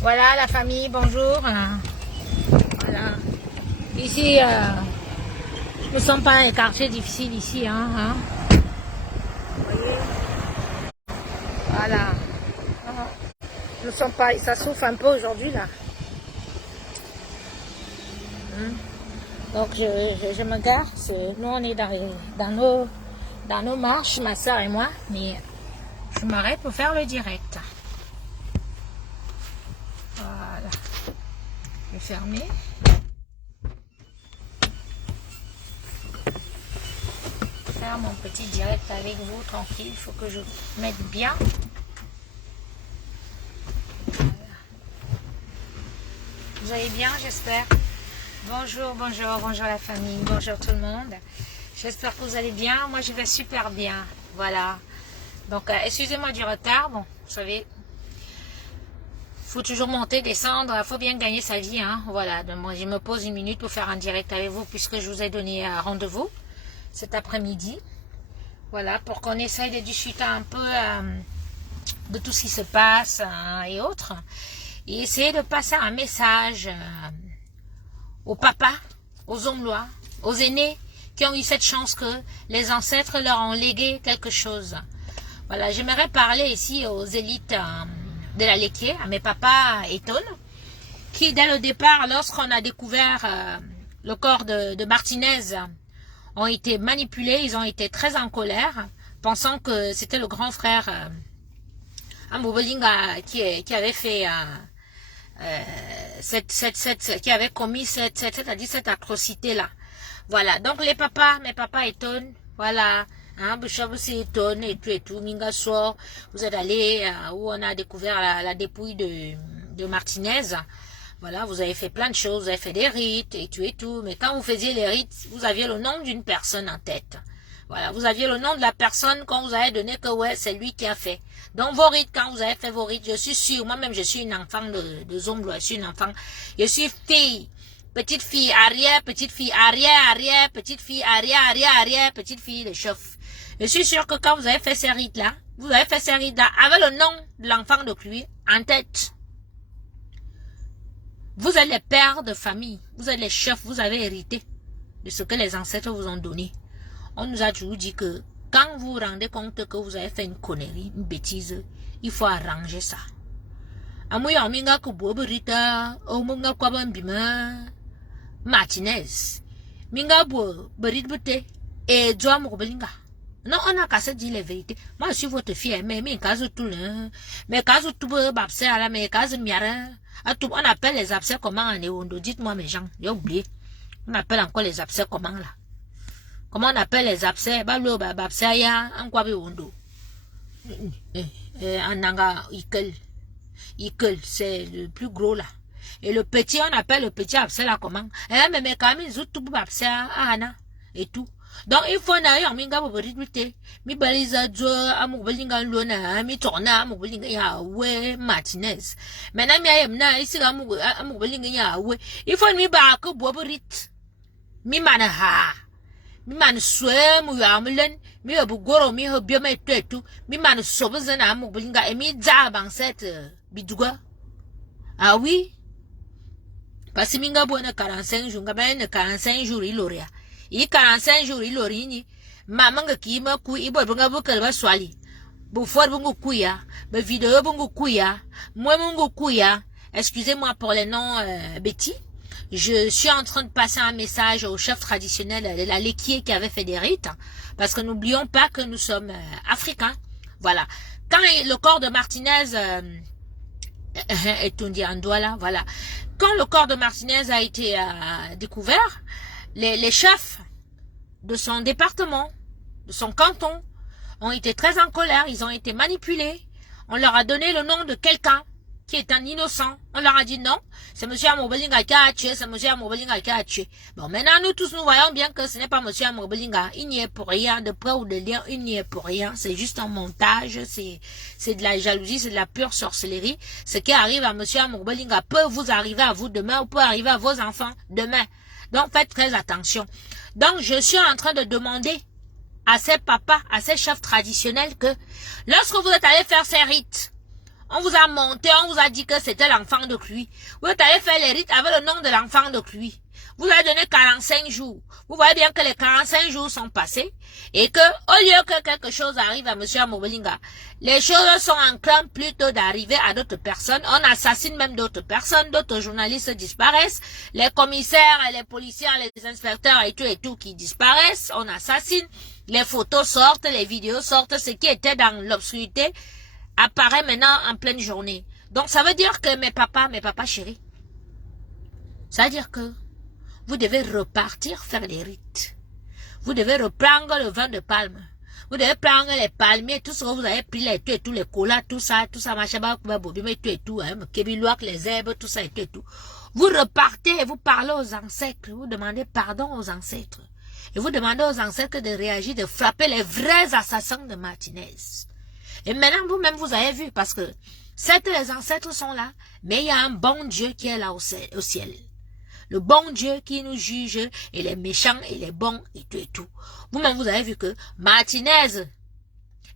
Voilà la famille, bonjour. Voilà. Ici, nous ne sommes pas dans les quartiers difficiles ici. Vous voyez. Voilà. Nous sommes pas, ça souffle un peu aujourd'hui là. Donc je me gare. Nous on est dans nos marches, ma soeur et moi. Mais je m'arrête pour faire le direct. Voilà. Je vais fermer. Faire mon petit direct avec vous tranquille. Il faut que je mette bien. Voilà. Vous allez bien, j'espère. Bonjour, bonjour, bonjour la famille, bonjour tout le monde. J'espère que vous allez bien. Moi, je vais super bien. Voilà. Donc, excusez-moi du retard. Bon, vous savez, faut toujours monter, descendre. Il faut bien gagner sa vie. Voilà. Donc, moi, je me pose une minute pour faire un direct avec vous puisque je vous ai donné un rendez-vous cet après-midi. Voilà, pour qu'on essaye de discuter un peu de tout ce qui se passe et autres. Et essayer de passer un message aux papas, aux Omlois, aux aînés qui ont eu cette chance que les ancêtres leur ont légué quelque chose. Voilà, j'aimerais parler ici aux élites de la laitier, à mes papas Eton, qui dès le départ, lorsqu'on a découvert le corps de Martinez, ont été manipulés, ils ont été très en colère, pensant que c'était le grand frère Ambobelinga qui avait fait qui avait commis cette atrocité-là. Voilà, donc les papas, mes papas étonnent, voilà, Bouchab aussi étonne et tout, Mingasso, vous êtes allé où on a découvert la dépouille de Martinez. Voilà, vous avez fait plein de choses, vous avez fait des rites et tout, mais quand vous faisiez les rites, vous aviez le nom d'une personne en tête. Voilà, vous aviez le nom de la personne qu'on vous avait donné que ouais, c'est lui qui a fait. Donc vos rites, quand vous avez fait vos rites, je suis sûre, moi-même je suis une enfant de Zonglo, je suis une enfant, je suis fille, petite fille, arrière, petite fille, arrière, petite fille, arrière, petite fille de chef. Je suis sûre que quand vous avez fait ces rites-là, vous avez fait ces rites-là avec le nom de l'enfant de lui en tête. Vous êtes les pères de famille, vous êtes les chefs, vous avez hérité de ce que les ancêtres vous ont donné. On nous a toujours dit que quand vous vous rendez compte que vous avez fait une connerie, une bêtise, il faut arranger ça. Martinez, minga bo berit bute et doa mobelinga. Non, on a qu'à se dire les vérités. Moi, je suis votre fille, mais casse tout le, mais casse tout le babse à la, mais casse miara. On appelle les abcès comment en Ewondo? Dites-moi mes gens, j'ai oublié. On appelle encore les abcès comment là? Comment on appelle les abcès? Bablo babcès ya en quoi Ewondo? En nanga ikel. Ikel, c'est le plus gros là. Et le petit, on appelle le petit abcès là comment? Mais quand même, ils ont tout abcès à Anna et tout. Donc il faut na yo minga bo berite mi baliza jo amubelinga lona mi tona amubelinga ya we Martinez mena mi ayem na isi amubelinga ya we il faut mi ba ko bo berit mi mana ha mi man swe mu ya mulen mi obu goro mi ho bioma etu mi man sobo zena amubelinga e mi za bang set biduga ah oui parce que minga bo na 45 jours ngaba na 45 jours iloria I 45 jours il orini mamanga ki ma ku ibo bunga bukal ba swali bu for bungu kuya ba vidéo bungu kuya moi bungu kuya excusez-moi pour les noms Betty. Je suis en train de passer un message au chef traditionnel de la Léquier qui avait fait des rites parce que n'oublions pas que nous sommes africains. Voilà. Quand le corps de Martinez est on dit en doigt là, voilà. Quand le corps de Martinez a été découvert, les chefs de son département, de son canton, ont été très en colère, ils ont été manipulés. On leur a donné le nom de quelqu'un qui est un innocent. On leur a dit non, c'est monsieur Amobelinga qui a tué, c'est monsieur Amobelinga qui a tué. Bon, maintenant nous tous nous voyons bien que ce n'est pas monsieur Amobelinga, il n'y est pour rien, de près ou de loin, il n'y est pour rien, c'est juste un montage, c'est de la jalousie, c'est de la pure sorcellerie. Ce qui arrive à monsieur Amobelinga peut vous arriver à vous demain ou peut arriver à vos enfants demain. Donc faites très attention. Donc je suis en train de demander à ces papas, à ces chefs traditionnels que lorsque vous êtes allés faire ces rites, On vous a monté, on vous a dit que c'était l'enfant de Cruy. Vous avez fait les rites avec le nom de l'enfant de Cruy. Vous avez donné 45 jours. Vous voyez bien que les 45 jours sont passés et que, au lieu que quelque chose arrive à monsieur Amobelinga, les choses sont en train plutôt d'arriver à d'autres personnes. On assassine même d'autres personnes, d'autres journalistes disparaissent, les commissaires et les policiers, les inspecteurs et tout qui disparaissent, on assassine, les photos sortent, les vidéos sortent, ce qui était dans l'obscurité apparaît maintenant en pleine journée. Donc ça veut dire que mes papas chéris, ça veut dire que vous devez repartir faire les rites. Vous devez reprendre le vin de palme. Vous devez prendre les palmiers, tout ce que vous avez pris, les tout, les colas, tout ça, machin, tout, kébilouak, les herbes, tout ça, et tout. Vous repartez et vous parlez aux ancêtres. Vous demandez pardon aux ancêtres. Et vous demandez aux ancêtres de réagir, de frapper les vrais assassins de Martinez. Et maintenant, vous-même, vous avez vu, parce que certes, les ancêtres sont là, mais il y a un bon Dieu qui est là au ciel. Le bon Dieu qui nous juge, et les méchants et les bons, et tout. Vous-même, vous avez vu que Martinez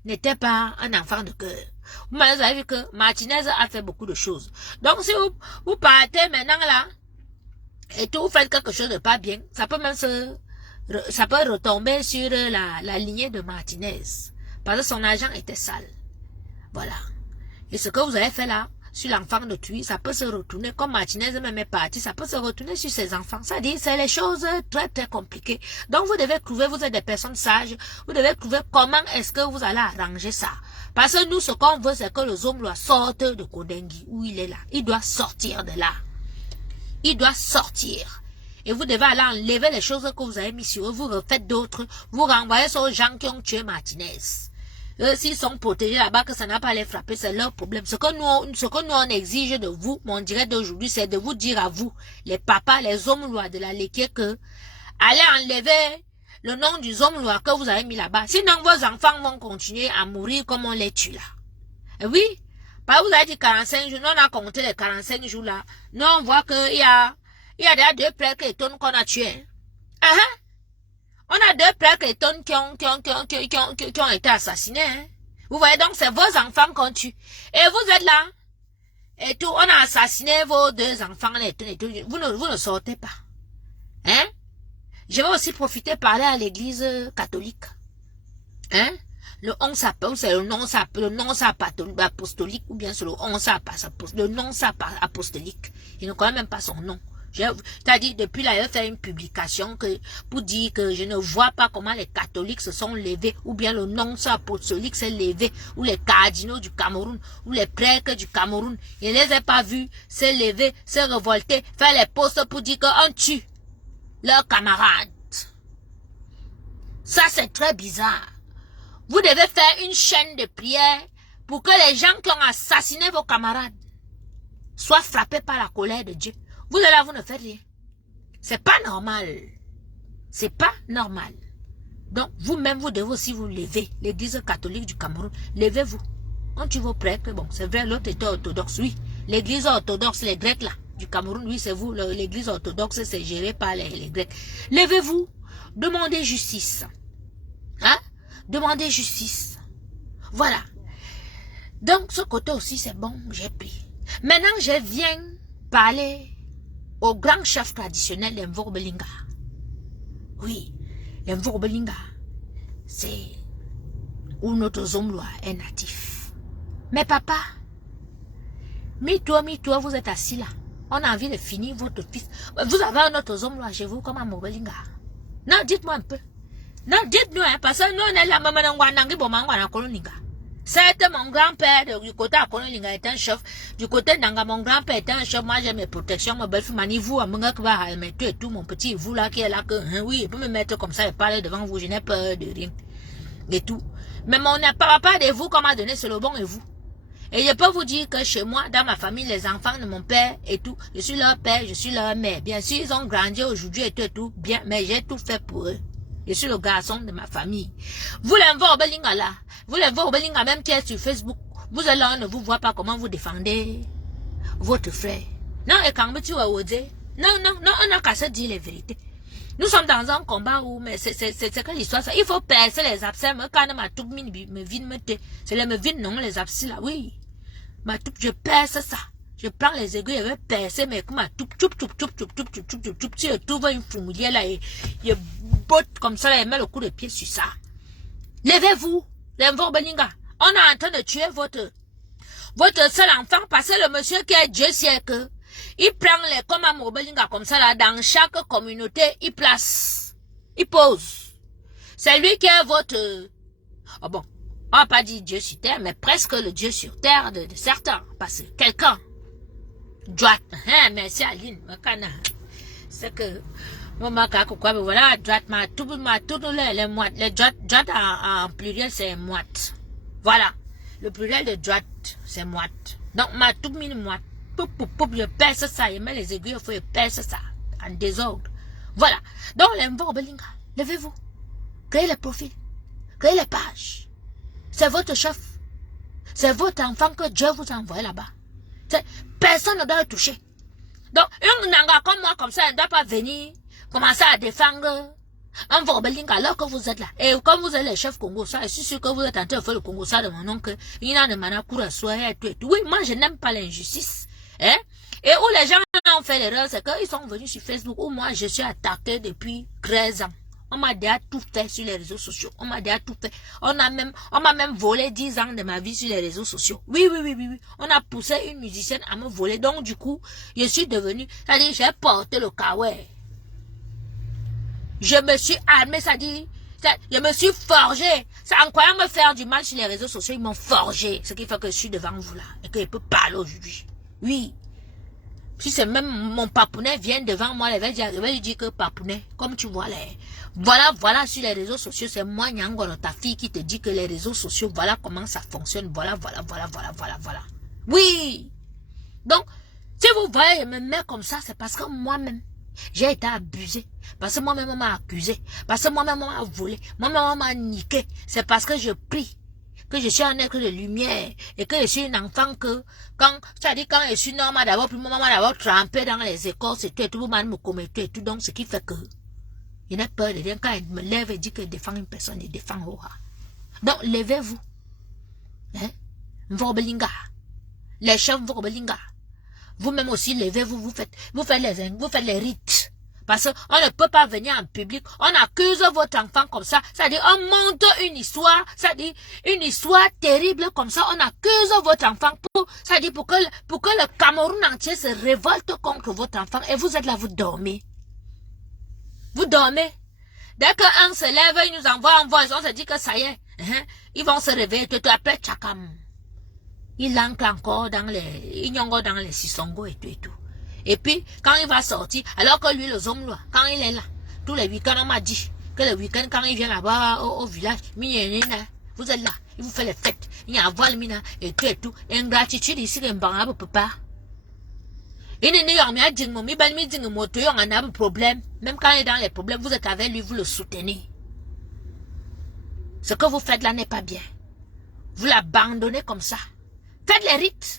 n'était pas un enfant de cœur. Vous-même, vous avez vu que Martinez a fait beaucoup de choses. Donc, si vous partez maintenant là, et tout, vous faites quelque chose de pas bien, ça peut même ça peut retomber sur la lignée de Martinez. Parce que son argent était sale. Voilà. Et ce que vous avez fait là, sur l'enfant de Thuy, ça peut se retourner, comme Martinez même est parti, ça peut se retourner sur ses enfants. Ça dit, c'est les choses très très compliquées. Donc vous devez trouver, vous êtes des personnes sages, vous devez trouver comment est-ce que vous allez arranger ça. Parce que nous, ce qu'on veut, c'est que le Zomloa sorte de Kodengi, où il est là. Il doit sortir de là. Il doit sortir. Et vous devez aller enlever les choses que vous avez mis sur eux, vous refaites d'autres, vous renvoyez ça aux gens qui ont tué Martinez. S'ils sont protégés là-bas, que ça n'a pas à les frapper, c'est leur problème. Ce que nous on exige de vous, mon direct d'aujourd'hui, c'est de vous dire à vous, les papas, les hommes lois de la Léquier, que allez enlever le nom du homme loi que vous avez mis là-bas. Sinon, vos enfants vont continuer à mourir comme on les tue là. Et oui, pas vous avez dit 45 jours, nous on a compté les 45 jours là. Nous on voit qu'il y a déjà 2 prêtres qu'on a tués. On a 2 prêtres qui ont été assassinés. Hein. Vous voyez donc, c'est vos enfants qu'on tue. Et vous êtes là. Et tout, on a assassiné vos 2 enfants. Et tout. Vous ne sortez pas. Hein? Je vais aussi profiter de parler à l'église catholique. Hein? Le 11 c'est le non apostolique, ou bien c'est le 11 le non apostolique. Il ne connaît même pas son nom. C'est-à-dire, depuis là, il a fait une publication pour dire que je ne vois pas comment les catholiques se sont levés, ou bien le non-apostolique s'est levé, ou les cardinaux du Cameroun, ou les prêtres du Cameroun. Je ne les ai pas vus se lever, se révolter, faire les postes pour dire qu'on tue leurs camarades. Ça, c'est très bizarre. Vous devez faire une chaîne de prière pour que les gens qui ont assassiné vos camarades soient frappés par la colère de Dieu. Vous êtes là, vous ne faites rien. C'est pas normal. C'est pas normal. Donc, vous-même, vous devez aussi vous lever. L'église catholique du Cameroun, levez-vous. On tue vos prêtres. Bon, c'est vrai, l'autre était orthodoxe, oui. L'église orthodoxe, les Grecs là, du Cameroun, oui, c'est vous. L'église orthodoxe, c'est géré par les Grecs. Levez-vous. Demandez justice. Hein? Demandez justice. Voilà. Donc, ce côté aussi, c'est bon, j'ai pris. Maintenant, je viens parler au grand chef traditionnel d'Mvor-Belinga. Oui, l'Mvor-Belinga, c'est où notre Zomloa est natif. Mais papa, mi-toi, vous êtes assis là. On a envie de finir votre fils. Vous avez un autre Zomloa chez vous comme à Mvor-Belinga. Non, dites-moi un peu. Non, dites-nous, hein, parce que nous, on est là, maman, certes, mon grand-père, du côté à Konolinga, est un chef. Du côté d'Anga, mon grand-père est un chef. Moi, j'ai mes protections, ma belle-fille, vous, à et tout, mon petit, vous là, qui est là, que, hein, oui, il peut me mettre comme ça et parler devant vous, je n'ai peur de rien. Et tout. Mais mon papa de vous, qu'on m'a donné, c'est le bon et vous. Et je peux vous dire que chez moi, dans ma famille, les enfants de mon père et tout, je suis leur père, je suis leur mère. Bien sûr, ils ont grandi aujourd'hui et tout, bien, mais j'ai tout fait pour eux. Je suis le garçon de ma famille. Vous l'Mvor-Belinga là, vous l'Mvor-Belinga même qui est sur Facebook, vous êtes là, on ne vous voit pas comment vous défendez votre frère. Non, et quand tu as osé, non, on n'a qu'à se dire les vérités. Nous sommes dans un combat où, mais c'est que l'histoire, ça. Il faut percer les abcès, mais quand ma tout me vide, c'est le me vide, non, les abcès là, oui. Ma toupe, je perce ça. Je prends les aiguilles, je vais percer, mais comme ma toupe, si je trouve une fourmilière là, et je botte comme ça, et met le coup de pied sur ça. Levez-vous, les Mvorbelinga. On est en train de tuer votre seul enfant, parce que le monsieur qui est Dieu siècle, il prend les comme à Mvorbelinga comme ça là, dans chaque communauté, il place, il pose. C'est lui qui est votre, oh bon, on va pas dire Dieu sur terre, mais presque le Dieu sur terre de certains, parce que quelqu'un, droite, merci Aline, c'est que, voilà, droite, tout les moites, les droite en pluriel, c'est moite. Voilà, le pluriel de droite, c'est moite. Donc, ma tout mine moite, je perce ça, je mets les aiguilles, il faut je perce ça, en désordre. Voilà, donc les Mvorbelinga, levez-vous, créez les profils, créez les pages. C'est votre chef, c'est votre enfant que Dieu vous a envoyé là-bas. Personne ne doit le toucher. Donc, un nanga comme moi, comme ça, ne doit pas venir commencer à défendre un Mvorbelinga alors que vous êtes là. Et comme vous êtes le chef Congo, ça, je suis sûr que vous êtes en train de faire le Congo, ça de mon oncle. Il y a de manakura, et tout. Oui, moi, je n'aime pas l'injustice. Hein? Et où les gens ont fait l'erreur, c'est qu'ils sont venus sur Facebook, où moi, je suis attaqué depuis 13 ans. On m'a déjà tout fait sur les réseaux sociaux. On m'a déjà tout fait. On m'a même volé 10 ans de ma vie sur les réseaux sociaux. Oui. On a poussé une musicienne à me voler. Donc, du coup, je suis devenue, c'est-à-dire, j'ai porté le kawaii. Je me suis armé, c'est-à-dire, je me suis forgé. C'est en croyant me faire du mal sur les réseaux sociaux, ils m'ont forgé. Ce qui fait que je suis devant vous là. Et que je peux parler aujourd'hui. Oui. Si c'est même mon papounet vient devant moi, je vais lui dire que papounet, comme tu vois, voilà sur les réseaux sociaux, c'est moi, Nyangoro, ta fille, qui te dit que les réseaux sociaux, voilà comment ça fonctionne, voilà. Oui. Donc, si vous voyez, je me mets comme ça, c'est parce que moi-même, j'ai été abusé. Parce que moi-même, on m'a accusé. Parce que moi-même, on m'a volé. Moi-même, on m'a niqué. C'est parce que je prie. Que je suis un être de lumière et que je suis un enfant que quand je suis normal d'abord, puis maman d'abord trempé dans les écorces et tout, maman me commettait et tout, donc ce qui fait que il n'a peur de rien. Quand elle me lève et dit que défend une personne, il défend Oha. Donc levez-vous, hein, Mvorbelinga, les chefs Mvorbelinga, vous-même aussi levez-vous, vous faites les rites. Parce qu'on ne peut pas venir en public, on accuse votre enfant comme ça, c'est-à-dire on monte une histoire, c'est-à-dire une histoire terrible comme ça, on accuse votre enfant c'est-à-dire pour que le Cameroun entier se révolte contre votre enfant et vous êtes là, vous dormez. Vous dormez. Dès qu'un se lève, il nous envoie en voix, on se dit que ça y est, ils vont se réveiller, tout après Tchakam. Il ancre encore dans les Sissongo et tout. Et puis, quand il va sortir, alors que lui, le Zomlois, quand il est là, tous les week-ends, on m'a dit que le week-end, quand il vient là-bas au village, vous êtes là, il vous fait les fêtes, il y a voile, et tout. Ingratitude ici, il ne peut pas. Il n'est pas problème. Même quand il est dans les problèmes, vous êtes avec lui, vous le soutenez. Ce que vous faites là n'est pas bien. Vous l'abandonnez comme ça. Faites les rites.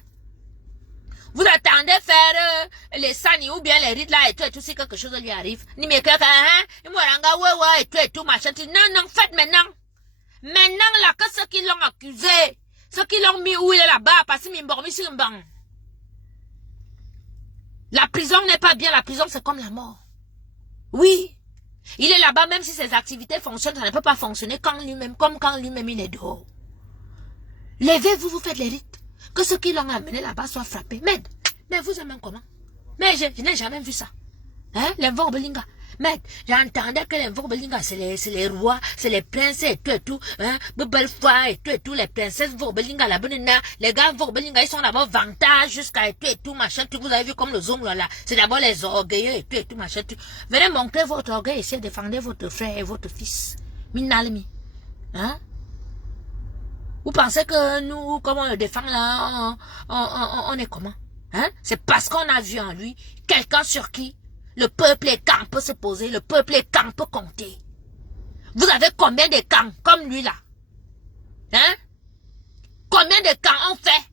Vous attendez faire les sani ou bien les rites là et tout si quelque chose lui arrive. Ni mais quelqu'un, et tout, machin. Non, faites maintenant. Maintenant là, que ceux qui l'ont accusé, ceux qui l'ont mis où il est là-bas, parce que la prison n'est pas bien, la prison c'est comme la mort. Oui. Il est là-bas, même si ses activités fonctionnent, ça ne peut pas fonctionner comme quand lui-même il est dehors. Levez-vous, vous faites les rites. Que ceux qui l'ont amené là-bas soient frappés. Mais vous aimez comment? Mais je n'ai jamais vu ça. Hein? Les Mvorbelinga. Mais j'entendais que les Mvorbelinga, c'est les rois, c'est les princes et tout. Hein? Bebelfoy et tout. Les princesses Mvorbelinga, la bonne les gars Mvorbelinga, ils sont d'abord vantage jusqu'à et tout, machin. Tout, vous avez vu comme le zoom là. C'est d'abord les orgueilleux et tout, machin. Tout. Venez montrer votre orgueil ici et défendez votre frère et votre fils. Minalmi. Hein? Vous pensez que nous, comment on le défend là, on est comment? Hein? C'est parce qu'on a vu en lui quelqu'un sur qui le peuple et camp peut se poser, le peuple et camp peut compter. Vous avez combien de camps comme lui là? Hein? Combien de camps on fait?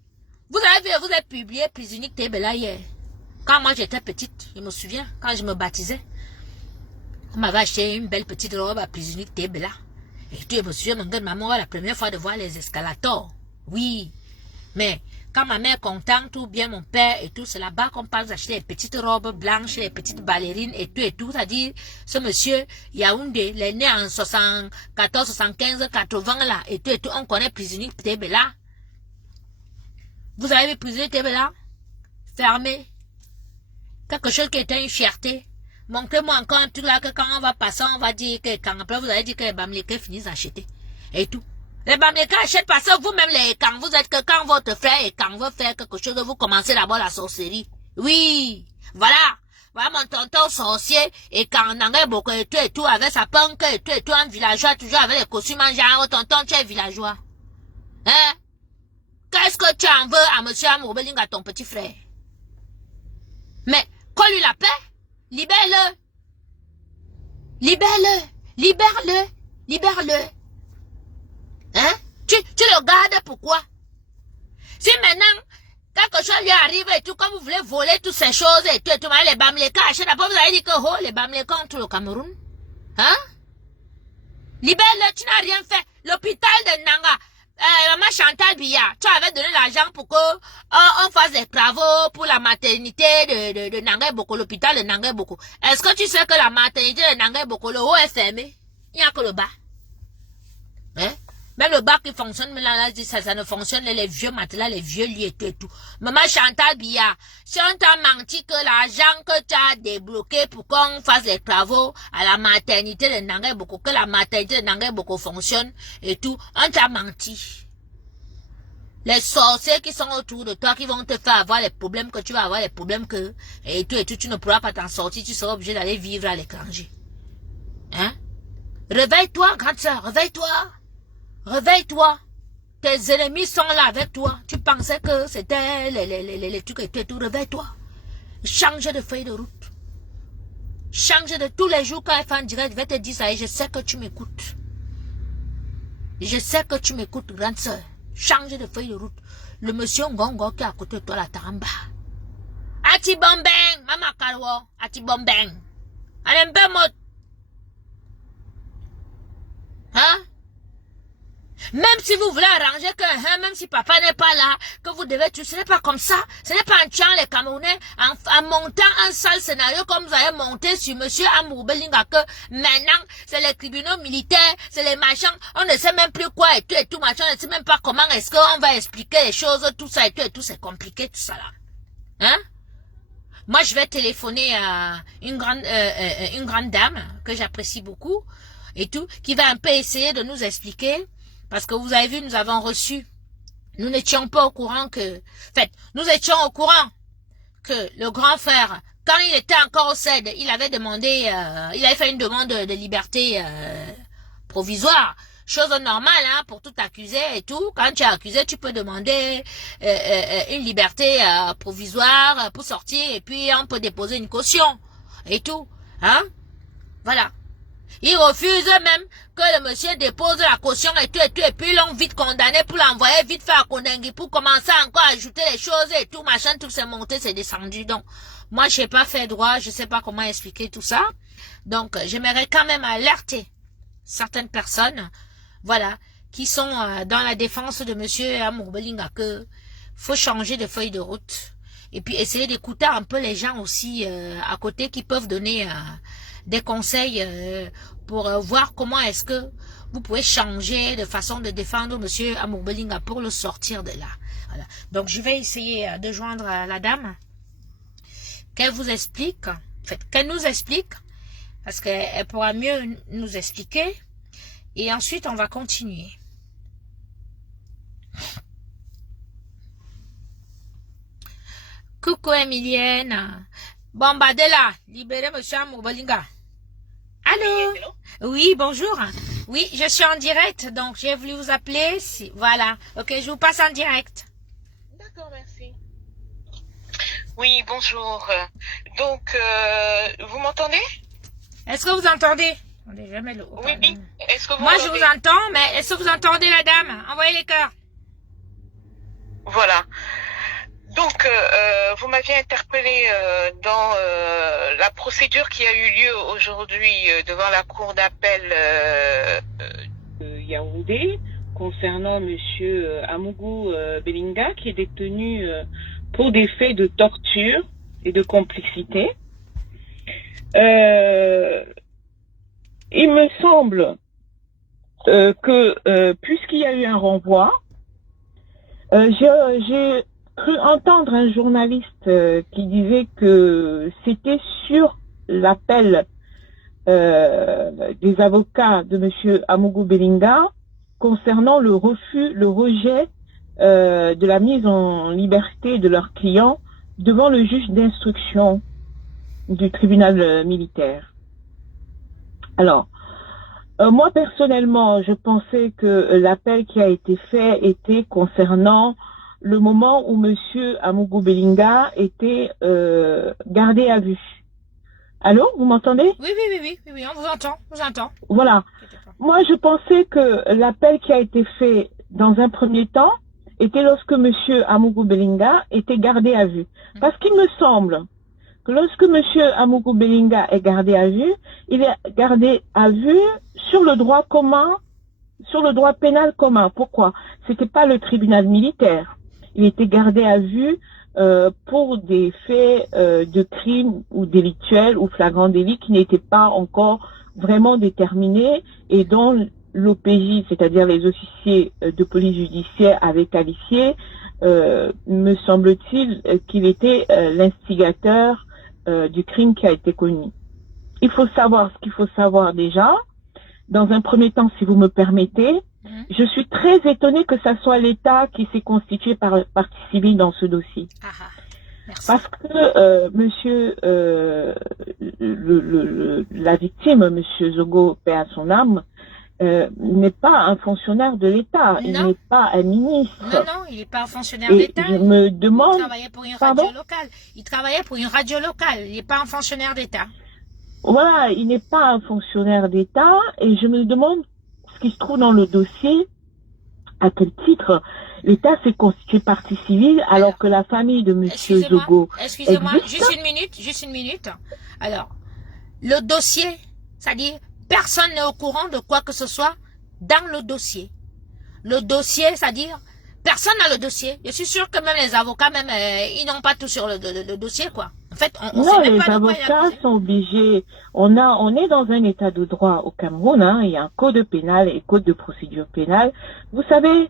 Vous avez publié Prisonique Tebela hier. Quand moi j'étais petite, je me souviens, quand je me baptisais, on m'avait acheté une belle petite robe à Prisonique Tebela. Et tu me souviens, mon gars, maman, la première fois de voir les escalators. Oui. Mais, quand ma mère est contente ou bien mon père et tout, c'est là-bas qu'on parle d'acheter les petites robes blanches, les petites ballerines et tout. C'est-à-dire, ce monsieur Yaoundé, il est né en 74, 75, 80 là et tout. On connaît prisonnier Tébéla. Vous avez vu prisonnier Tébéla? Fermé. Quelque chose qui était une fierté. Montrez-moi encore un truc là que quand on va passer, on va dire que quand après vous allez dire que les Bamlékés finissent d'acheter. Et tout. Les Bamlékés achètent parce que vous-même les quand vous êtes que quand votre frère et quand veut faire quelque chose, vous commencez d'abord la sorcellerie. Oui. Voilà. Voilà mon tonton sorcier et quand on a beaucoup et tout avec sa punk et tout un villageois toujours avec les costumes en genre, tonton tu es villageois. Hein? Qu'est-ce que tu en veux à monsieur Amoubeling, à ton petit frère? Mais, qu'on lui la paix? Libère-le. Libère-le. Libère-le. Libère-le. Hein? Tu le gardes pourquoi? Si maintenant, quelque chose lui arrive et tout, comme vous voulez voler toutes ces choses et tout, les Bamlékas achètent, d'abord vous allez dire que, oh, les Bamlékas ont tout le Cameroun. Hein? Libère-le, tu n'as rien fait. L'hôpital de Nanga, maman Chantal Biya, tu avais donné l'argent pour que on fasse des travaux pour la maternité de Nanga Boko, l'hôpital de Nanga Boko. Est-ce que tu sais que la maternité de Nanga Boko, le haut est fermé? Il n'y a que le bas. Hein? Même le bas qui fonctionne, mais là, ça ne fonctionne, les vieux matelas, les vieux lits et tout. Maman Chantal Biya, si on t'a menti que l'argent que tu as débloqué pour qu'on fasse des travaux à la maternité de Nanga Boko, que la maternité de Nanga Boko fonctionne et tout, on t'a menti. Les sorciers qui sont autour de toi, qui vont te faire avoir les problèmes que tu vas avoir, les problèmes que, et tout, tu ne pourras pas t'en sortir, tu seras obligé d'aller vivre à l'étranger. Hein? Réveille-toi, grande sœur, réveille-toi. Réveille-toi. Tes ennemis sont là avec toi. Tu pensais que c'était les trucs et tout. Réveille-toi. Change de feuille de route. Change de tous les jours quand elle fait en direct. Je vais te dire ça et je sais que tu m'écoutes. Je sais que tu m'écoutes, grande sœur. Change de feuille de route. Le monsieur Ngongo qui est à côté de toi, la Taramba. Ati bombeng, mama karwo. Ati bombeng. Allez, mbemot. Hein? Même si vous voulez arranger même si papa n'est pas là, que vous devez tuer, ce n'est pas comme ça. Ce n'est pas en tuant les Camerounais, en montant un sale scénario comme vous avez monté sur monsieur Amoubelinga, que maintenant, c'est les tribunaux militaires, c'est les machins, on ne sait même plus quoi et tout, machin, on ne sait même pas comment est-ce qu'on va expliquer les choses, tout ça et tout, c'est compliqué, tout ça là. Hein? Moi, je vais téléphoner à une grande dame, que j'apprécie beaucoup, et tout, qui va un peu essayer de nous expliquer. Parce que vous avez vu, nous avons reçu, nous n'étions pas au courant que, en fait, nous étions au courant que le grand frère, quand il était encore au CED, il avait demandé, il avait fait une demande de liberté provisoire. Chose normale, hein, pour tout accuser et tout. Quand tu es accusé, tu peux demander une liberté provisoire pour sortir et puis on peut déposer une caution et tout. Hein? Voilà. Il refuse même que le monsieur dépose la caution et tout, et puis l'ont vite condamné pour l'envoyer vite faire à Kondengi pour commencer encore à ajouter les choses et tout, machin, tout s'est monté, c'est descendu. Donc, moi, je n'ai pas fait droit, je sais pas comment expliquer tout ça. Donc, j'aimerais quand même alerter certaines personnes, voilà, qui sont dans la défense de monsieur Amoubelinga, que faut changer de feuille de route. Et puis, essayer d'écouter un peu les gens aussi à côté qui peuvent donner des conseils pour voir comment est-ce que vous pouvez changer de façon de défendre monsieur Amoubelinga pour le sortir de là. Voilà. Donc, je vais essayer de joindre la dame, qu'elle vous explique, en fait, qu'elle nous explique, parce qu'elle pourra mieux nous expliquer, et ensuite, on va continuer. Coucou Emilienne. Bon, Badela, libérez monsieur Amoubelinga. Allô? Oui, bonjour. Oui, je suis en direct, donc j'ai voulu vous appeler. Voilà. Ok, je vous passe en direct. D'accord, merci. Oui, bonjour. Donc, vous m'entendez? Est-ce que vous entendez? Jamais le... Oui, est-ce que vous Moi, je vous entends, mais est-ce que vous entendez la dame? Envoyez les cœurs. Voilà. Donc, vous m'aviez interpellé dans la procédure qui a eu lieu aujourd'hui devant la cour d'appel de Yaoundé concernant Monsieur Amougou Belinga, qui est détenu pour des faits de torture et de complicité. Il me semble que puisqu'il y a eu un renvoi, j'ai cru entendre un journaliste qui disait que c'était sur l'appel des avocats de Monsieur Amougou Belinga concernant le rejet de la mise en liberté de leurs clients devant le juge d'instruction du tribunal militaire. Alors, moi personnellement, je pensais que l'appel qui a été fait était concernant le moment où Monsieur Amougou Belinga était gardé à vue. Allô, vous m'entendez? Oui, on vous entend, Voilà. Moi, je pensais que l'appel qui a été fait dans un premier temps était lorsque Monsieur Amougou Belinga était gardé à vue. Parce qu'il me semble que lorsque Monsieur Amougou Belinga est gardé à vue, il est gardé à vue sur le droit commun, sur le droit pénal commun. Pourquoi? C'était pas le tribunal militaire. Il était gardé à vue pour des faits de crimes ou délictuels ou flagrants délits qui n'étaient pas encore vraiment déterminés et dont l'OPJ, c'est-à-dire les officiers de police judiciaire, avaient qualifié, me semble-t-il, qu'il était l'instigateur du crime qui a été commis. Il faut savoir ce qu'il faut savoir déjà. Dans un premier temps, si vous me permettez, je suis très étonnée que ça soit l'État qui s'est constitué par partie civile dans ce dossier. Merci. Parce que monsieur, la victime, monsieur Zogo, paix à son âme, n'est pas un fonctionnaire de l'État, il n'est pas un ministre. Non, il n'est pas un fonctionnaire d'État. Je me demande... Il travaillait pour une radio locale. Il travaillait pour une radio locale, il n'est pas un fonctionnaire d'État. Voilà, il n'est pas un fonctionnaire d'État et je me demande ce qui se trouve dans le dossier, à quel titre l'État s'est constitué partie civile alors que la famille de monsieur Zogo Excusez-moi, existe. juste une minute. Alors, le dossier, c'est-à-dire personne n'est au courant de quoi que ce soit dans le dossier. Le dossier, c'est-à-dire personne n'a le dossier. Je suis sûre que même les avocats, même ils n'ont pas tout sur le dossier, quoi. En fait, on non, sait même les pas avocats sont obligés. On est dans un état de droit au Cameroun, hein. Il y a un code pénal et code de procédure pénale. Vous savez,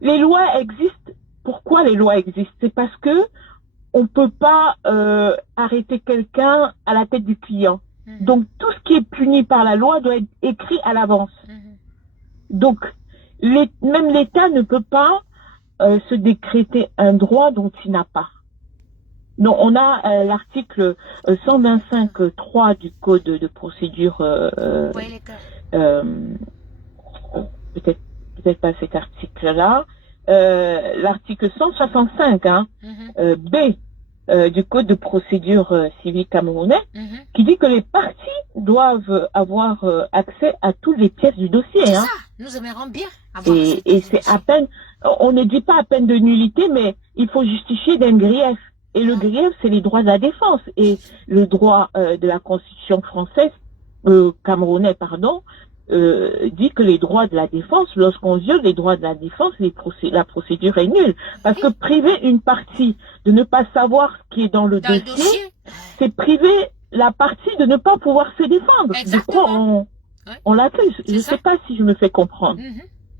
les lois existent. Pourquoi les lois existent? C'est parce que on peut pas arrêter quelqu'un à la tête du client. Donc tout ce qui est puni par la loi doit être écrit à l'avance. Donc même l'État ne peut pas se décréter un droit dont il n'a pas. Non, on a l'article 125.3 du code de procédure. Peut-être pas cet article-là. L'article 165 B du code de procédure civile camerounais, qui dit que les parties doivent avoir accès à toutes les pièces du dossier. C'est ça, nous aimerions bien avoir accès. Et c'est à peine, on ne dit pas à peine de nullité, mais il faut justifier d'un grief. Et le grief, c'est les droits de la défense. Et le droit de la Constitution française, camerounais, pardon, dit que les droits de la défense, lorsqu'on viole les droits de la défense, la procédure est nulle. Parce que priver une partie de ne pas savoir ce qui est dans le dossier, c'est priver la partie de ne pas pouvoir se défendre. Exactement. De quoi on l'accuse. Je ne sais pas si je me fais comprendre.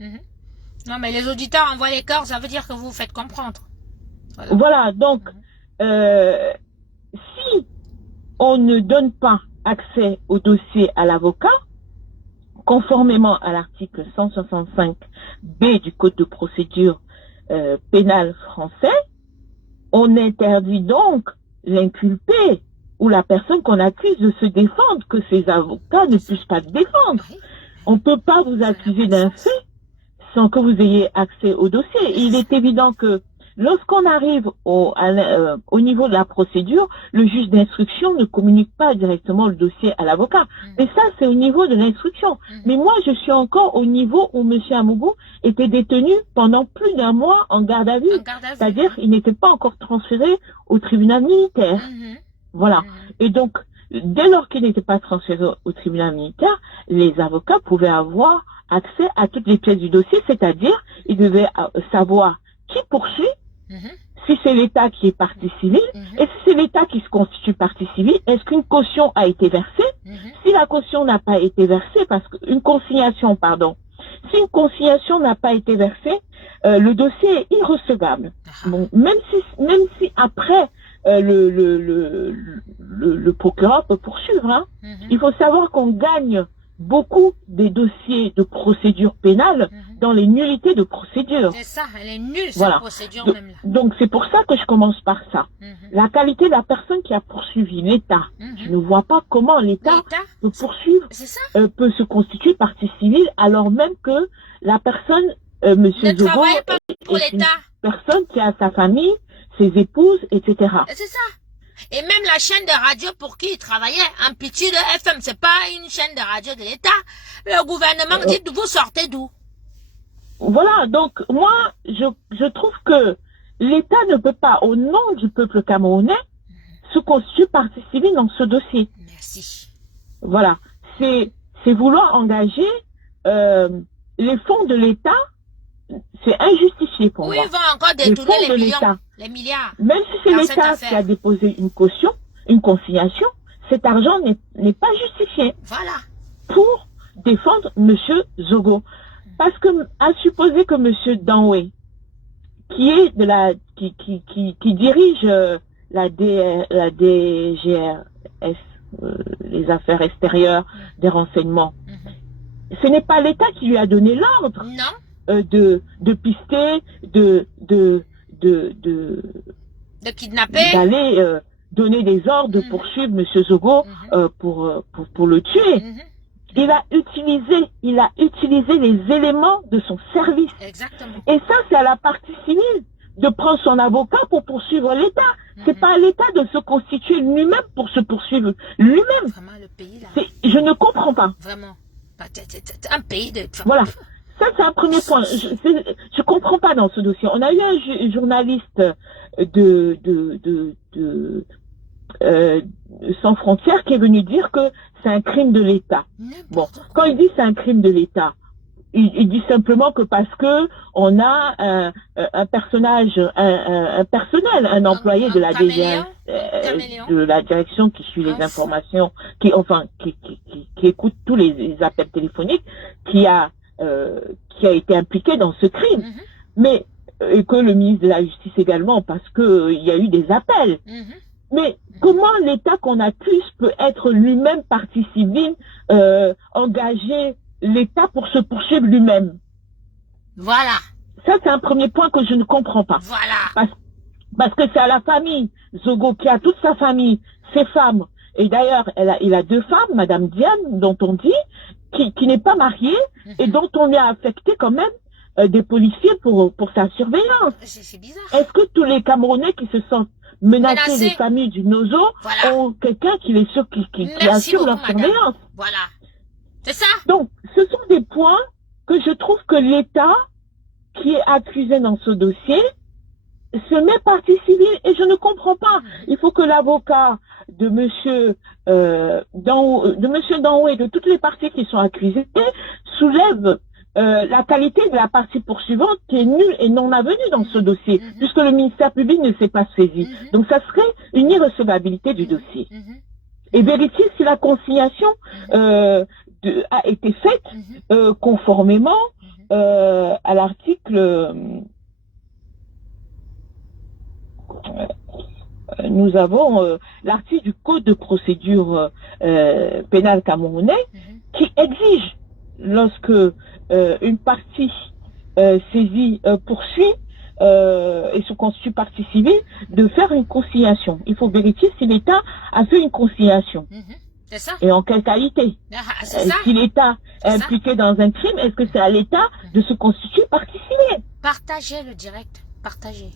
Non, mais les auditeurs envoient les corps, ça veut dire que vous vous faites comprendre. Voilà, donc, si on ne donne pas accès au dossier à l'avocat, conformément à l'article 165B du Code de procédure pénale français, on interdit donc l'inculpé ou la personne qu'on accuse de se défendre, que ses avocats ne puissent pas se défendre. On ne peut pas vous accuser d'un fait sans que vous ayez accès au dossier. Il est évident que lorsqu'on arrive au niveau de la procédure, le juge d'instruction ne communique pas directement le dossier à l'avocat. Mais ça, c'est au niveau de l'instruction. Mais moi, je suis encore au niveau où M. Amougou était détenu pendant plus d'un mois en garde à vue. C'est-à-dire, il n'était pas encore transféré au tribunal militaire. Voilà. Et donc, dès lors qu'il n'était pas transféré au tribunal militaire, les avocats pouvaient avoir accès à toutes les pièces du dossier, c'est-à-dire, ils devaient savoir qui poursuit, si c'est l'État qui est partie civile, et si c'est l'État qui se constitue partie civile, est-ce qu'une caution a été versée? Si la caution n'a pas été versée, parce qu'une consignation, pardon, si une consignation n'a pas été versée, le dossier est irrecevable. Bon, même si après le procureur peut poursuivre, hein. Il faut savoir qu'on gagne beaucoup des dossiers de procédure pénale dans les nullités de procédure. C'est ça, elle est nulle, Voilà. cette procédure Donc, même là. donc c'est pour ça que je commence par ça. La qualité de la personne qui a poursuivi l'État. Je ne vois pas comment l'État peut poursuivre, c'est ça. peut se constituer partie civile, alors même que la personne, Monsieur Ne Zogo, travaille pas pour est une l'État. personne qui a sa famille, ses épouses, etc. C'est ça. Et même la chaîne de radio pour qui il travaillait, un petit de FM, c'est pas une chaîne de radio de l'État. Le gouvernement dit, vous sortez d'où? Voilà, donc moi, je trouve que l'État ne peut pas, au nom du peuple camerounais, se constituer partie civile dans ce dossier. Merci. Voilà, c'est vouloir engager les fonds de l'État, c'est injustifié pour Oui, moi. ils vont encore Les détourner fonds les de millions, l'État. les milliards. Même si c'est dans cette l'État affaire. qui a déposé une caution, une consignation, cet argent n'est pas justifié Voilà. pour défendre Monsieur Zogo. Parce que, à supposer que Monsieur Danwe, qui est de la, qui dirige la DGRS, les affaires extérieures des renseignements, ce n'est pas l'État qui lui a donné l'ordre Non. de pister, De kidnapper. d'aller donner des ordres de poursuivre Monsieur Zogo pour le tuer. Il a utilisé les éléments de son service. Exactement. Et ça, c'est à la partie civile de prendre son avocat pour poursuivre l'État. C'est pas à l'État de se constituer lui-même pour se poursuivre lui-même. Vraiment, le pays là. Je ne comprends pas. Vraiment. C'est un pays de... Voilà. Ça, c'est un premier point. Je comprends pas dans ce dossier. On a eu un journaliste Sans Frontières qui est venu dire que c'est un crime de l'État. Bon, quand il dit c'est un crime de l'État, il dit simplement que parce que on a un personnage, un personnel, un employé de la DGS, de la direction qui suit les informations, qui écoute tous les appels téléphoniques, qui a été impliqué dans ce crime. Mais et que le ministre de la Justice également, parce que il y a eu des appels. Mais comment l'État qu'on accuse peut être lui-même partie civile, engager l'État pour se poursuivre lui-même? Voilà. Ça, c'est un premier point que je ne comprends pas. Voilà. Parce que c'est à la famille Zogo qui a toute sa famille, ses femmes. Et d'ailleurs, il a deux femmes, Madame Diane, dont on dit, qui n'est pas mariée et dont on lui a affecté quand même des policiers pour sa surveillance. C'est bizarre. Est-ce que tous les Camerounais qui se sentent menacés, les familles du Nozo, ont quelqu'un qui assure leur surveillance? Voilà. C'est ça. Donc, ce sont des points que je trouve que l'État, qui est accusé dans ce dossier, se met partie civile et je ne comprends pas. Il faut que l'avocat de Monsieur Danwo et de toutes les parties qui sont accusées soulève la qualité de la partie poursuivante qui est nulle et non avenue dans ce dossier, puisque le ministère public ne s'est pas saisi. Donc ça serait une irrecevabilité du dossier. Et vérifier si la consignation a été faite conformément à l'article... nous avons l'article du Code de procédure pénale camerounais qui exige, lorsque une partie saisie poursuit et se constitue partie civile, de faire une conciliation. Il faut vérifier si l'État a fait une conciliation. C'est ça. Et en quelle qualité? Si l'État est impliqué dans un crime, est-ce que c'est à l'État de se constituer partie civile? Partagez le direct. Partagez.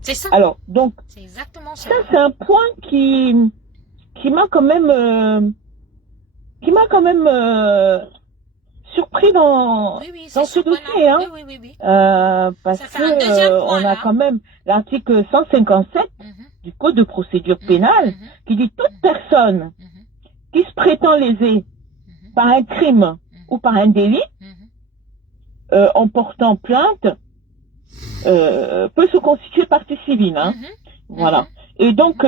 C'est ça. Alors, donc, c'est exactement ça. Ça, c'est un point qui m'a quand même surpris dans c'est ce dossier, hein. Oui. Parce Ça fait un deuxième que point, on là. a quand même l'article 157 du Code de procédure pénale qui dit toute personne qui se prétend lésée par un crime ou par un délit en portant plainte peut se constituer partie civile, hein. Voilà. Et donc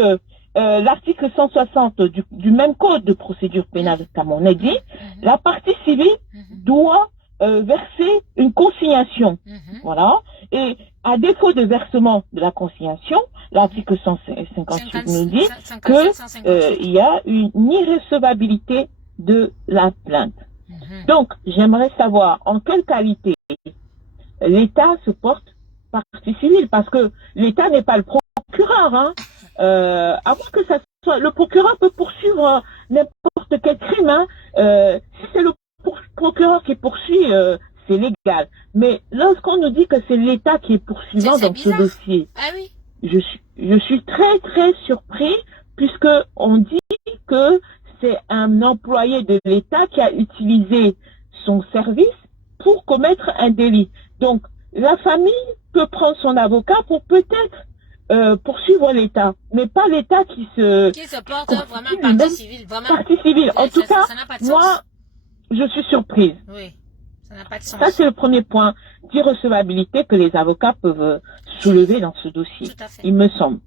l'article 160 du même Code de procédure pénale camerounais dit la partie civile doit verser une consignation. Voilà. Et à défaut de versement de la consignation, l'article 158 nous dit que il y a une irrecevabilité de la plainte. Donc, j'aimerais savoir en quelle qualité l'État se porte partie civile, parce que l'État n'est pas le procureur, hein. À moins que ça soit, le procureur peut poursuivre n'importe quel crime, hein. Si c'est le procureur qui poursuit, c'est légal. Mais lorsqu'on nous dit que c'est l'État qui est poursuivant dans ce dossier, je suis très très surpris, puisque on dit que c'est un employé de l'État qui a utilisé son service pour commettre un délit. Donc, la famille peut prendre son avocat pour peut-être poursuivre l'État, mais pas l'État qui se porte vraiment partie civile. Partie civile. En tout cas, moi, je suis surprise. Oui, ça n'a pas de sens. Ça, c'est le premier point d'irrecevabilité que les avocats peuvent soulever dans ce dossier, il me semble.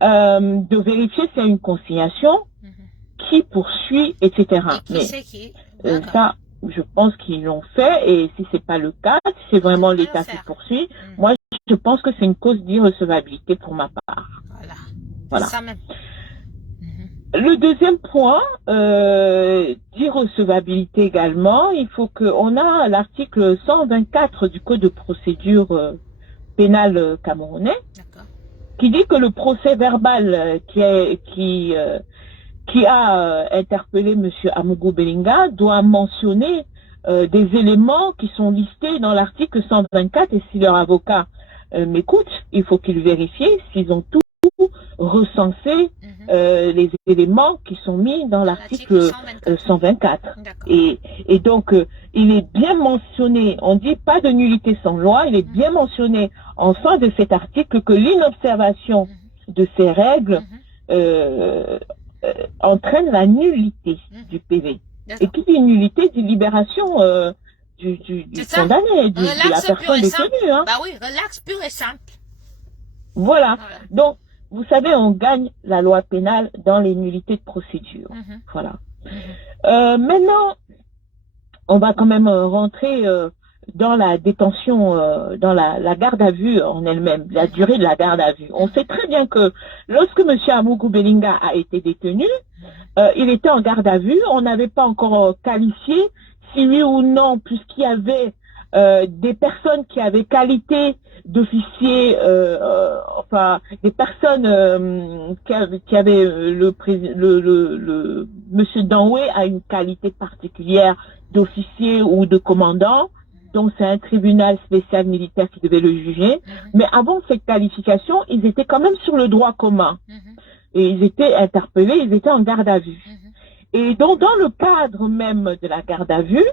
De vérifier s'il y a une conciliation, qui poursuit, etc. Mais ça, je pense qu'ils l'ont fait, et si c'est pas le cas, si c'est vraiment l'État qui poursuit, moi, je pense que c'est une cause d'irrecevabilité pour ma part. Voilà. Ça même. Le deuxième point d'irrecevabilité également, il faut qu'on a l'article 124 du Code de procédure pénale camerounais qui dit que le procès verbal qui a interpellé M. Amougou Belinga doit mentionner des éléments qui sont listés dans l'article 124, et si leur avocat m'écoute, il faut qu'ils vérifient s'ils ont tout recensé les éléments qui sont mis dans l'article 124. Et donc, il est bien mentionné, on dit pas de nullité sans loi, il est bien mentionné en fin de cet article que l'inobservation de ces règles entraîne la nullité du PV. Et qui dit nullité dit libération du condamné, de la personne détenue. Hein. Bah oui, relax pur et simple. Voilà. Donc, vous savez, on gagne la loi pénale dans les nullités de procédure. Voilà. Maintenant, on va quand même rentrer dans la détention, dans la garde à vue en elle-même, la durée de la garde à vue. On sait très bien que lorsque M. Amougou Belinga a été détenu, il était en garde à vue. On n'avait pas encore qualifié si oui ou non, puisqu'il y avait des personnes qui avaient qualité d'officier, enfin des personnes qui avaient Monsieur Danoué a une qualité particulière d'officier ou de commandant, donc c'est un tribunal spécial militaire qui devait le juger. Mais avant cette qualification, ils étaient quand même sur le droit commun et ils étaient interpellés, ils étaient en garde à vue. Et donc dans le cadre même de la garde à vue,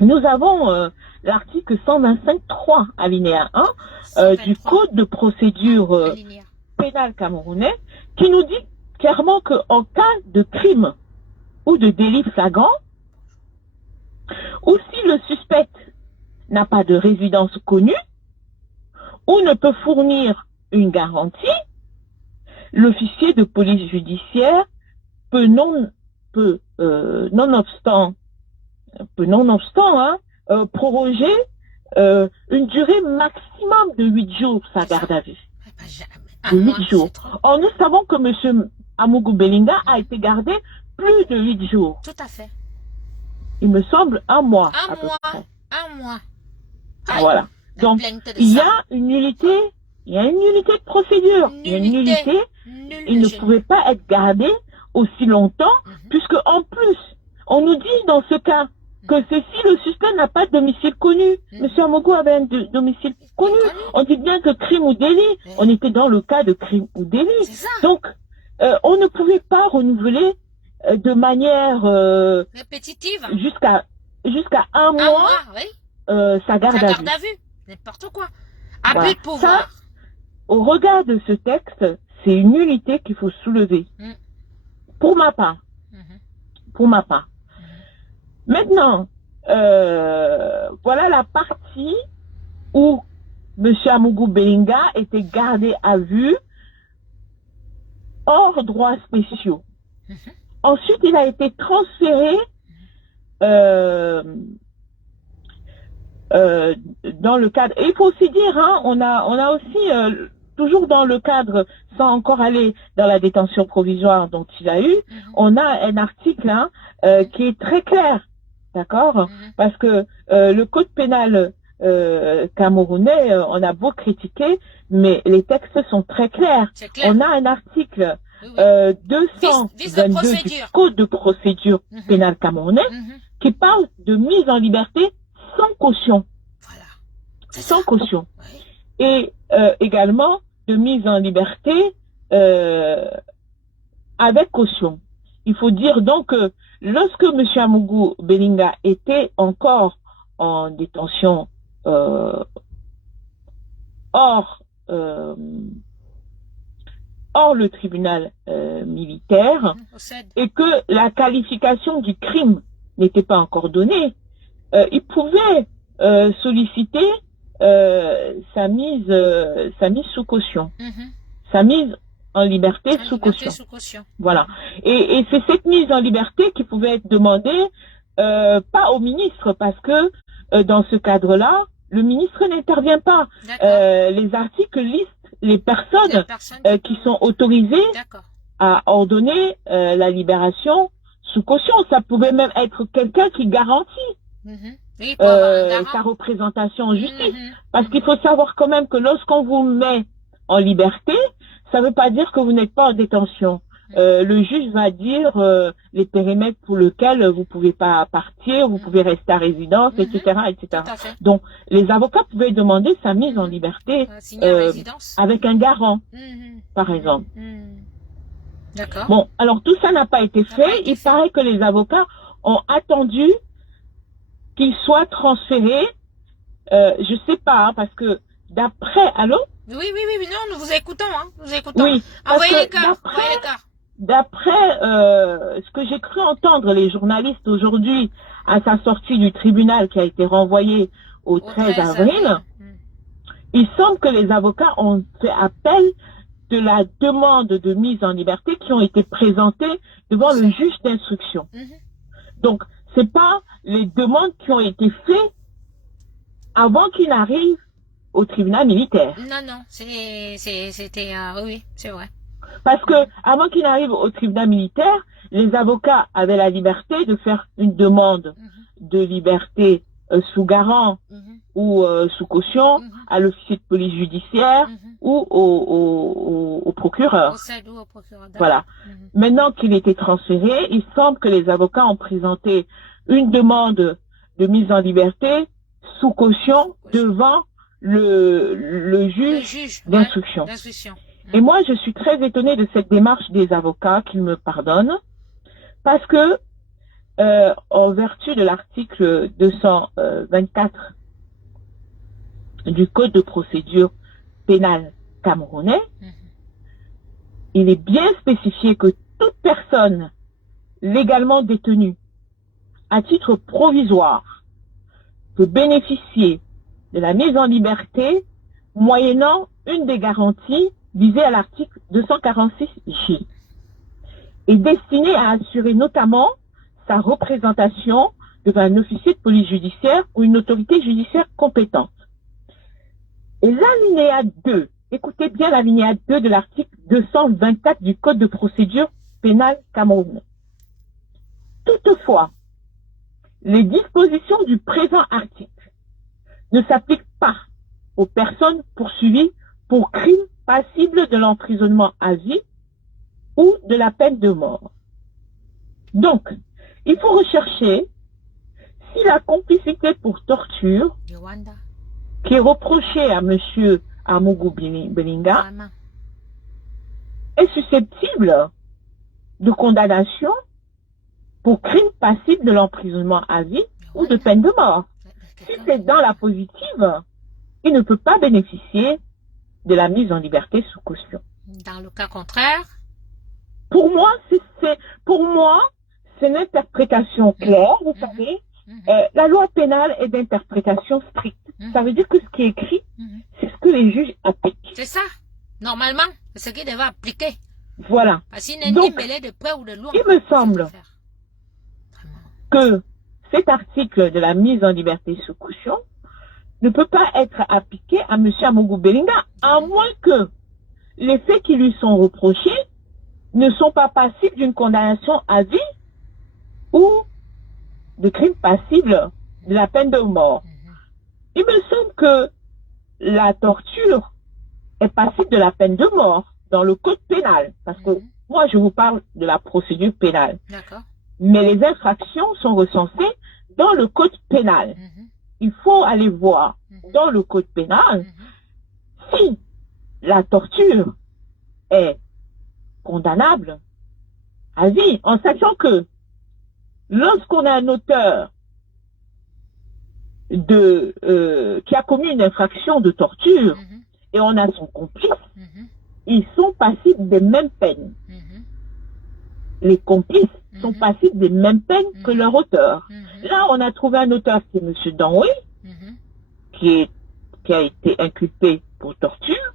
nous avons l'article 125.3 alinéa 1 du Code de procédure pénale camerounais qui nous dit clairement qu'en cas de crime ou de délit flagrant, ou si le suspect n'a pas de résidence connue ou ne peut fournir une garantie, l'officier de police judiciaire peut nonobstant proroger une durée maximum de 8 jours sa garde à vue. De 8 jours. Or, nous savons que M. Amougou Belinga a été gardé plus de 8 jours. Tout à fait. Il me semble 1 mois. Un mois. Voilà. Donc, il y a une nullité, de procédure. Il y a une nullité. Il ne pouvait pas être gardé aussi longtemps, puisque en plus, on nous dit dans ce cas que c'est si le suspect n'a pas de domicile connu. Monsieur Amougou avait un domicile connu. On dit bien que crime ou délit. On était dans le cas de crime ou délit. Donc, on ne pouvait pas renouveler de manière Répétitive. jusqu'à un Un mois mois, oui. sa garde Ça à garde vue. à vue. N'importe quoi. Abus Voilà. de pouvoir. Au regard de ce texte, c'est une nullité qu'il faut soulever. Mm. Pour ma part. Mhm. Pour ma part. Maintenant, voilà la partie où M. Amougou Belinga était gardé à vue hors droits spéciaux. Mhm. Ensuite, il a été transféré dans le cadre. Et il faut aussi dire, hein, on a aussi toujours dans le cadre, sans encore aller dans la détention provisoire dont il a eu, on a un article hein, qui est très clair, d'accord? Parce que le code pénal camerounais, on a beau critiquer, mais les textes sont très clairs. C'est clair. On a un article Oui, oui. Vice de 222 du procédure. code de procédure pénale camerounais Mhm. qui parle de mise en liberté sans caution. Voilà. Sans caution. Oui. Et également de mise en liberté avec caution. Il faut dire donc que lorsque M. Amougou Belinga était encore en détention hors le tribunal militaire Au CED. et que la qualification du crime n'était pas encore donnée, il pouvait solliciter sa mise sous caution, sa mise en liberté sous caution. Sous caution. Voilà. Et c'est cette mise en liberté qui pouvait être demandée pas au ministre parce que dans ce cadre-là, le ministre n'intervient pas. Les articles listent les personnes qui sont autorisées à ordonner la libération sous caution. Ça pouvait même être quelqu'un qui garantit Oui, sa représentation en justice. Parce qu'il faut savoir quand même que lorsqu'on vous met en liberté, ça ne veut pas dire que vous n'êtes pas en détention. Le juge va dire les périmètres pour lesquels vous ne pouvez pas partir, vous pouvez rester à résidence, etc., etc. Donc, les avocats pouvaient demander sa mise en liberté avec un garant, par exemple. D'accord. Bon, alors tout ça n'a pas été fait. Il paraît que les avocats ont attendu qu'il soit transféré. Je sais pas, hein, parce que d'après... Allô? Oui, non, nous vous écoutons, hein. Nous écoutons. Oui, envoyez les cartes. D'après ce que j'ai cru entendre les journalistes aujourd'hui à sa sortie du tribunal qui a été renvoyé au 13 avril, il semble que les avocats ont fait appel de la demande de mise en liberté qui ont été présentées devant le juge d'instruction. Donc, c'est pas les demandes qui ont été faites avant qu'il n'arrive au tribunal militaire. Non, c'était... oui, c'est vrai. Parce que avant qu'il n'arrive au tribunal militaire, les avocats avaient la liberté de faire une demande de liberté sous garant ou sous caution à l'officier de police judiciaire ou au procureur. Au procureur. Voilà. Maintenant qu'il était transféré, il semble que les avocats ont présenté une demande de mise en liberté sous caution devant le juge d'instruction. Et moi, je suis très étonnée de cette démarche des avocats, qu'ils me pardonnent, parce que, en vertu de l'article 224 du Code de procédure pénale camerounais, il est bien spécifié que toute personne légalement détenue à titre provisoire peut bénéficier de la mise en liberté moyennant une des garanties visées à l'article 246J et destinée à assurer notamment sa représentation devant un officier de police judiciaire ou une autorité judiciaire compétente. Et l'alinéa 2, écoutez bien l'alinéa 2 de l'article 224 du Code de procédure pénale camerounais. Toutefois, les dispositions du présent article ne s'appliquent pas aux personnes poursuivies pour crimes passibles de l'emprisonnement à vie ou de la peine de mort. Donc, il faut rechercher si la complicité pour torture qui est reprochée à M. Amougou Belinga est susceptible de condamnation pour crime passible de l'emprisonnement à vie ou de peine de mort. Si c'est dans la positive, il ne peut pas bénéficier de la mise en liberté sous caution. Dans le cas contraire? Pour moi, c'est une interprétation claire, vous savez. La loi pénale est d'interprétation stricte. Ça veut dire que ce qui est écrit, c'est ce que les juges appliquent. C'est ça. Normalement, c'est ce qu'ils devaient appliquer. Voilà. Parce qu'il n'est ni mêlé de près ou de loin. Il me semble que cet article de la mise en liberté sous caution ne peut pas être appliqué à M. Amougou Belinga, à moins que les faits qui lui sont reprochés ne sont pas passibles d'une condamnation à vie ou de crime passible de la peine de mort. Il me semble que la torture est passible de la peine de mort dans le code pénal. Parce que moi, je vous parle de la procédure pénale. D'accord. Mais les infractions sont recensées dans le code pénal. Il faut aller voir dans le code pénal si la torture est condamnable à vie, en sachant que lorsqu'on a un auteur qui a commis une infraction de torture et on a son complice, ils sont passibles des mêmes peines. Les complices sont passibles des mêmes peines que leur auteur. Là, on a trouvé un auteur qui est M. Danoué, qui a été inculpé pour torture,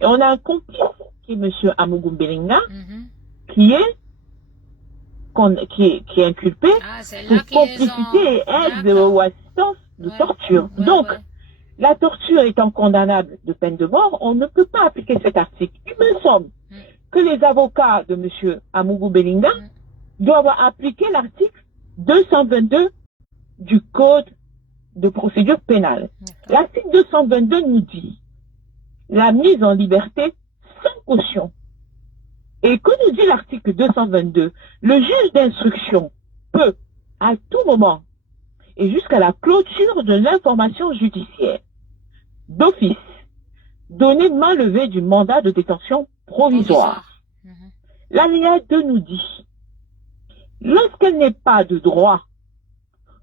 et on a un complice qui est M. Amougou Belinga, qui est inculpé pour complicité et aide ou assistance de torture. Donc, la torture étant condamnable de peine de mort, on ne peut pas appliquer cet article. Il me semble que les avocats de M. Amougou Belinga doivent appliquer l'article 222 du Code de procédure pénale. L'article 222 nous dit la mise en liberté sans caution. Et que nous dit l'article 222? Le juge d'instruction peut, à tout moment, et jusqu'à la clôture de l'information judiciaire, d'office, donner main levée du mandat de détention provisoire. L'alinéa 2 nous dit, lorsqu'elle n'est pas de droit,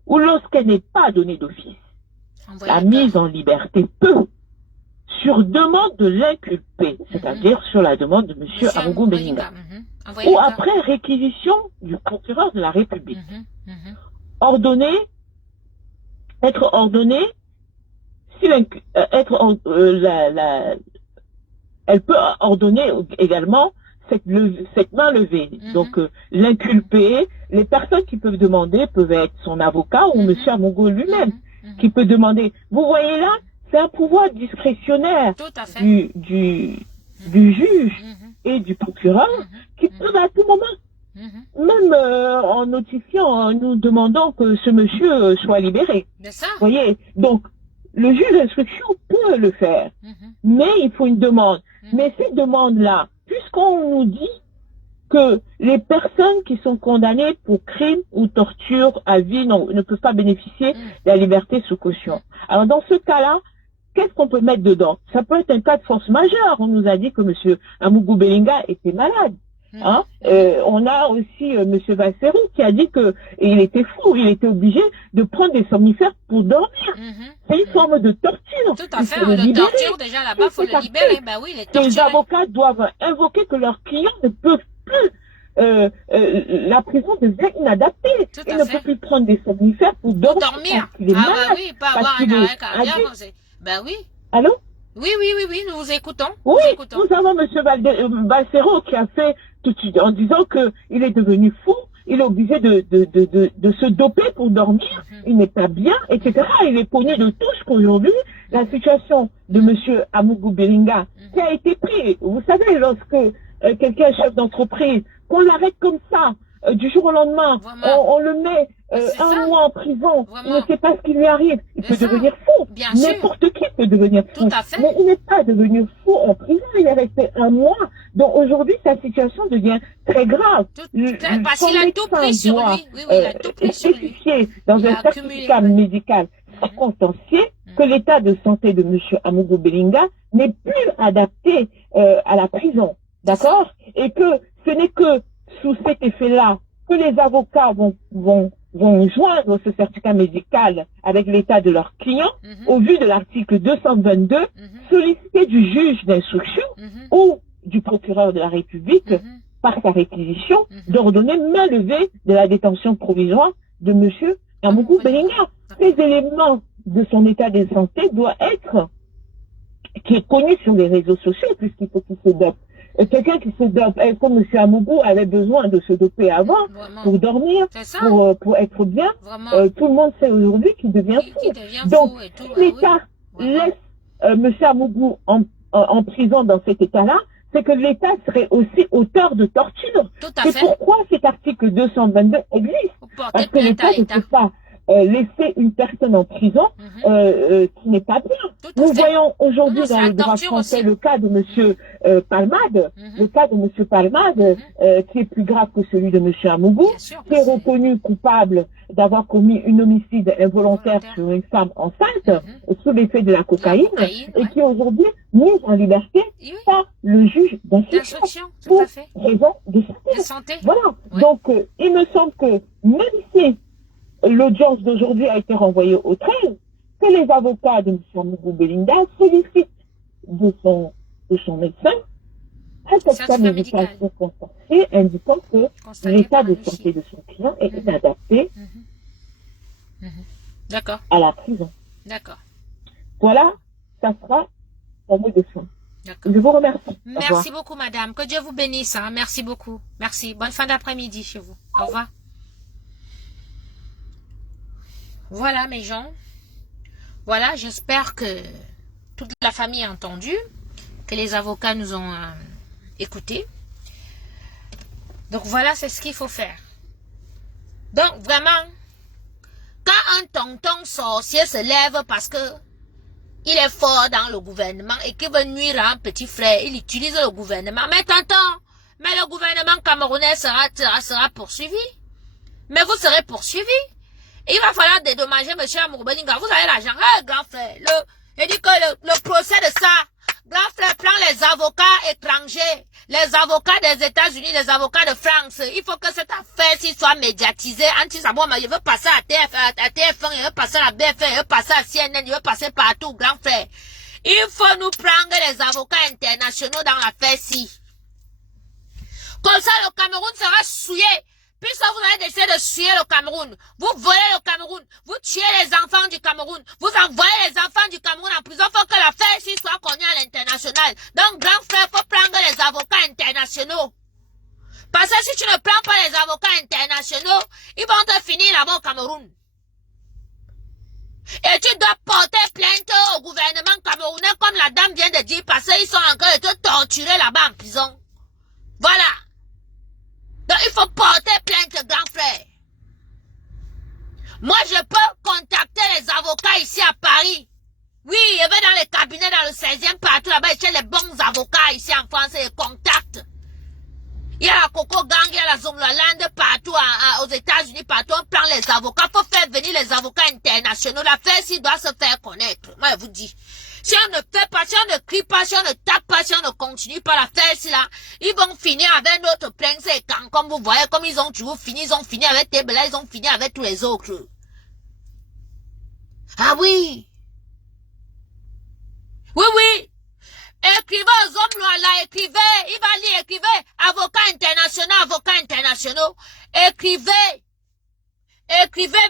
ou lorsqu'elle n'est pas donnée d'office, la mise en liberté peut, sur demande de l'inculpé, c'est-à-dire sur la demande de M. Amougou Belinga, ou après réquisition du procureur de la République, être ordonné, elle peut ordonner également cette main levée. Donc, l'inculpé, les personnes qui peuvent demander peuvent être son avocat ou M. Amougou lui-même, qui peut demander. Vous voyez là, c'est un pouvoir discrétionnaire du juge et du procureur qui peut à tout moment, même en notifiant, en nous demandant que ce monsieur soit libéré. Vous voyez, donc le juge d'instruction peut le faire, mais il faut une demande. Mais ces demandes-là, puisqu'on nous dit que les personnes qui sont condamnées pour crime ou torture à vie ne peuvent pas bénéficier de la liberté sous caution. Alors dans ce cas-là, qu'est-ce qu'on peut mettre dedans? Ça peut être un cas de force majeure. On nous a dit que M. Amougou Belinga était malade. On a aussi M. Bassero qui a dit qu'il était fou, il était obligé de prendre des somnifères pour dormir. C'est une forme de torture. Tout à fait, de torture déjà là-bas, il faut le libérer. Ben oui, les torturés. Les avocats doivent invoquer que leurs clients ne peuvent plus, la prison devient inadaptée. Ils ne peuvent plus prendre des somnifères pour dormir. Ah ben oui, pas avoir un arrêt cardiaque. Ben oui. Allô? Oui, nous vous écoutons. Oui, nous avons M. Bassero qui a fait tout de suite en disant qu'il est devenu fou, il est obligé de se doper pour dormir, il n'est pas bien, etc. Il est pogné de touche qu'aujourd'hui, la situation de M. Amougou Belinga qui a été pris. Vous savez, lorsque quelqu'un est chef d'entreprise, qu'on l'arrête comme ça, du jour au lendemain, on le met un mois en prison, il ne sait pas ce qui lui arrive, il peut devenir fou. N'importe qui peut devenir fou. Mais il n'est pas devenu fou en prison, il est resté un mois. Donc aujourd'hui, sa situation devient très grave. Parce qu'il a tout pris sur lui. Oui, il a tout pris sur lui. Dans un certificat médical circonstancié que l'état de santé de M. Amougou Belinga n'est plus adapté à la prison. D'accord? Et que ce n'est que sous cet effet-là que les avocats vont joindre ce certificat médical avec l'état de leur client, au vu de l'article 222, solliciter du juge d'instruction ou du procureur de la République, par sa réquisition, d'ordonner main levée de la détention provisoire de monsieur Amougou Belinga. Ces éléments de son état de santé doivent être, qui est connu sur les réseaux sociaux, puisqu'il faut qu'il se dope. Quelqu'un qui se dope, comme M. Amougou avait besoin de se doper avant, pour dormir, pour être bien, tout le monde sait aujourd'hui qu'il devient fou. Donc, si l'État laisse M. Amougou en prison dans cet état-là, c'est que l'État serait aussi auteur de torture. C'est pourquoi cet article 222 existe. Parce que l'État ne peut pas laisser une personne en prison qui n'est pas bien. Nous voyons aujourd'hui dans le droit français le cas de M. Palmade, le cas de M. Palmade, qui est plus grave que celui de M. Amougou, qui est reconnu coupable d'avoir commis un homicide involontaire sur une femme enceinte sous l'effet de la cocaïne, et qui est aujourd'hui mise en liberté par le juge d'instruction pour raison de santé. Voilà. Donc, il me semble que même si l'audience d'aujourd'hui a été renvoyée au 13, que les avocats de M. Amougou Belinga sollicitent de son médecin un certificat médical circonstancié indiquant que l'état de santé de son client est inadapté à la prison. D'accord. Voilà, ça sera un mot de fin. Je vous remercie. Merci beaucoup, madame. Que Dieu vous bénisse. Hein. Merci beaucoup. Merci. Bonne fin d'après-midi chez vous. Au revoir. Voilà, mes gens. Voilà, j'espère que toute la famille a entendu, que les avocats nous ont écoutés. Donc, voilà, c'est ce qu'il faut faire. Donc, vraiment, quand un tonton sorcier se lève parce que il est fort dans le gouvernement et qu'il veut nuire à un petit frère, il utilise le gouvernement. Mais tonton, mais le gouvernement camerounais sera poursuivi. Mais vous serez poursuivi. Il va falloir dédommager M. Amougou Belinga. Vous avez l'argent. Grand frère, il dit que le procès de ça, grand frère prend les avocats étrangers, les avocats des États-Unis, les avocats de France. Il faut que cette affaire-ci soit médiatisée. Il veut passer à TF1, il veut passer à BFM, il veut passer à CNN, il veut passer partout, grand frère. Il faut nous prendre les avocats internationaux dans l'affaire-ci. Comme ça, le Cameroun sera souillé. Puisque vous avez décidé de suer le Cameroun, vous volez le Cameroun, vous tuez les enfants du Cameroun, vous envoyez les enfants du Cameroun en prison, il faut que l'affaire ici soit connue à l'international. Donc, grand frère, il faut prendre les avocats internationaux. Parce que si tu ne prends pas les avocats internationaux, ils vont te finir là-bas au Cameroun. Et tu dois porter plainte au gouvernement camerounais, comme la dame vient de dire, parce qu'ils sont en train de te torturer là-bas en prison. Voilà. Donc, il faut porter plainte, grand frère. Moi, je peux contacter les avocats ici à Paris. Oui, je vais dans les cabinets, dans le 16e, partout là-bas, il y a les bons avocats ici en France, et les contacts. Il y a la Coco Gang, il y a la Zomlaland, partout aux États-Unis, partout, on prend les avocats. Il faut faire venir les avocats internationaux. L'affaire-ci doit se faire connaître. Moi, je vous dis. Si on ne fait pas, si on ne crie pas, si on ne tape pas, si on ne continue pas l'affaire-ci là, ils vont finir avec notre prince et quand, comme vous voyez, comme ils ont toujours fini, ils ont fini avec Tebela, ils ont fini avec tous les autres. Ah oui. Oui, oui. Écrivez aux hommes noirs là, écrivez, il va lire, écrivez, avocats internationaux, écrivez,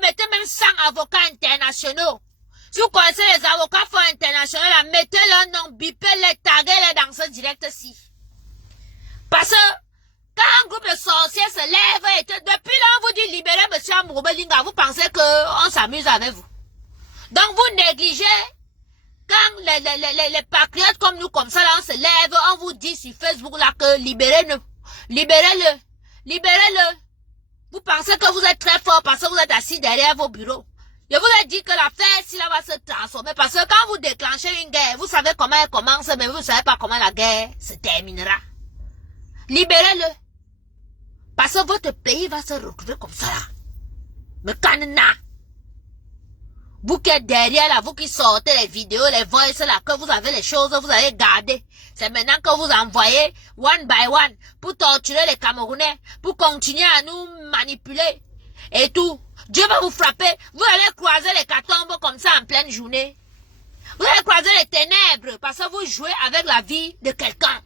mettez même 100 avocats internationaux. Si vous connaissez les avocats forts internationaux, là, mettez leur nom, bipez-les, taguez-les dans ce direct-ci. Parce que, quand un groupe de sorciers se lève, et depuis là, on vous dit libérez M. Amougou Belinga, vous pensez qu'on s'amuse avec vous. Donc, vous négligez, quand les patriotes comme nous, comme ça, là, on se lève, on vous dit sur Facebook, là, que libérez-le. Vous pensez que vous êtes très fort parce que vous êtes assis derrière vos bureaux. Je vous ai dit que l'affaire, si là, va se transformer. Parce que quand vous déclenchez une guerre, vous savez comment elle commence, mais vous ne savez pas comment la guerre se terminera. Libérez-le. Parce que votre pays va se retrouver comme ça. Mais canna. Vous qui êtes derrière là, vous qui sortez les vidéos, les voices là, que vous avez les choses, vous avez gardé. C'est maintenant que vous envoyez one by one pour torturer les Camerounais, pour continuer à nous manipuler et tout. Dieu va vous frapper. Vous allez croiser les catombes comme ça en pleine journée. Vous allez croiser les ténèbres parce que vous jouez avec la vie de quelqu'un.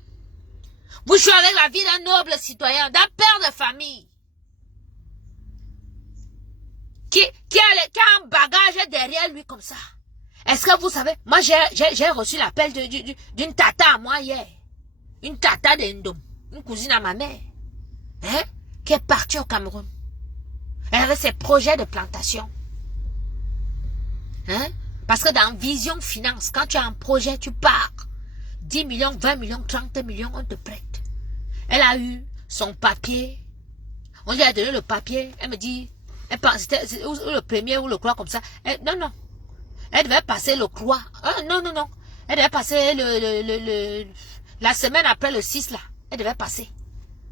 Vous jouez avec la vie d'un noble citoyen, d'un père de famille. Qui a un bagage derrière lui comme ça. Est-ce que vous savez, moi j'ai reçu l'appel d'une tata à moi hier. Une tata d'Endom, une cousine à ma mère, hein, qui est partie au Cameroun. Elle avait ses projets de plantation. Hein? Parce que dans Vision Finance, quand tu as un projet, tu pars. 10 millions, 20 millions, 30 millions, on te prête. Elle a eu son papier. On lui a donné le papier. Elle me dit, c'était le premier ou le croix comme ça. Non. Elle devait passer le croix. Non. Elle devait passer la semaine après le 6 là. Elle devait passer.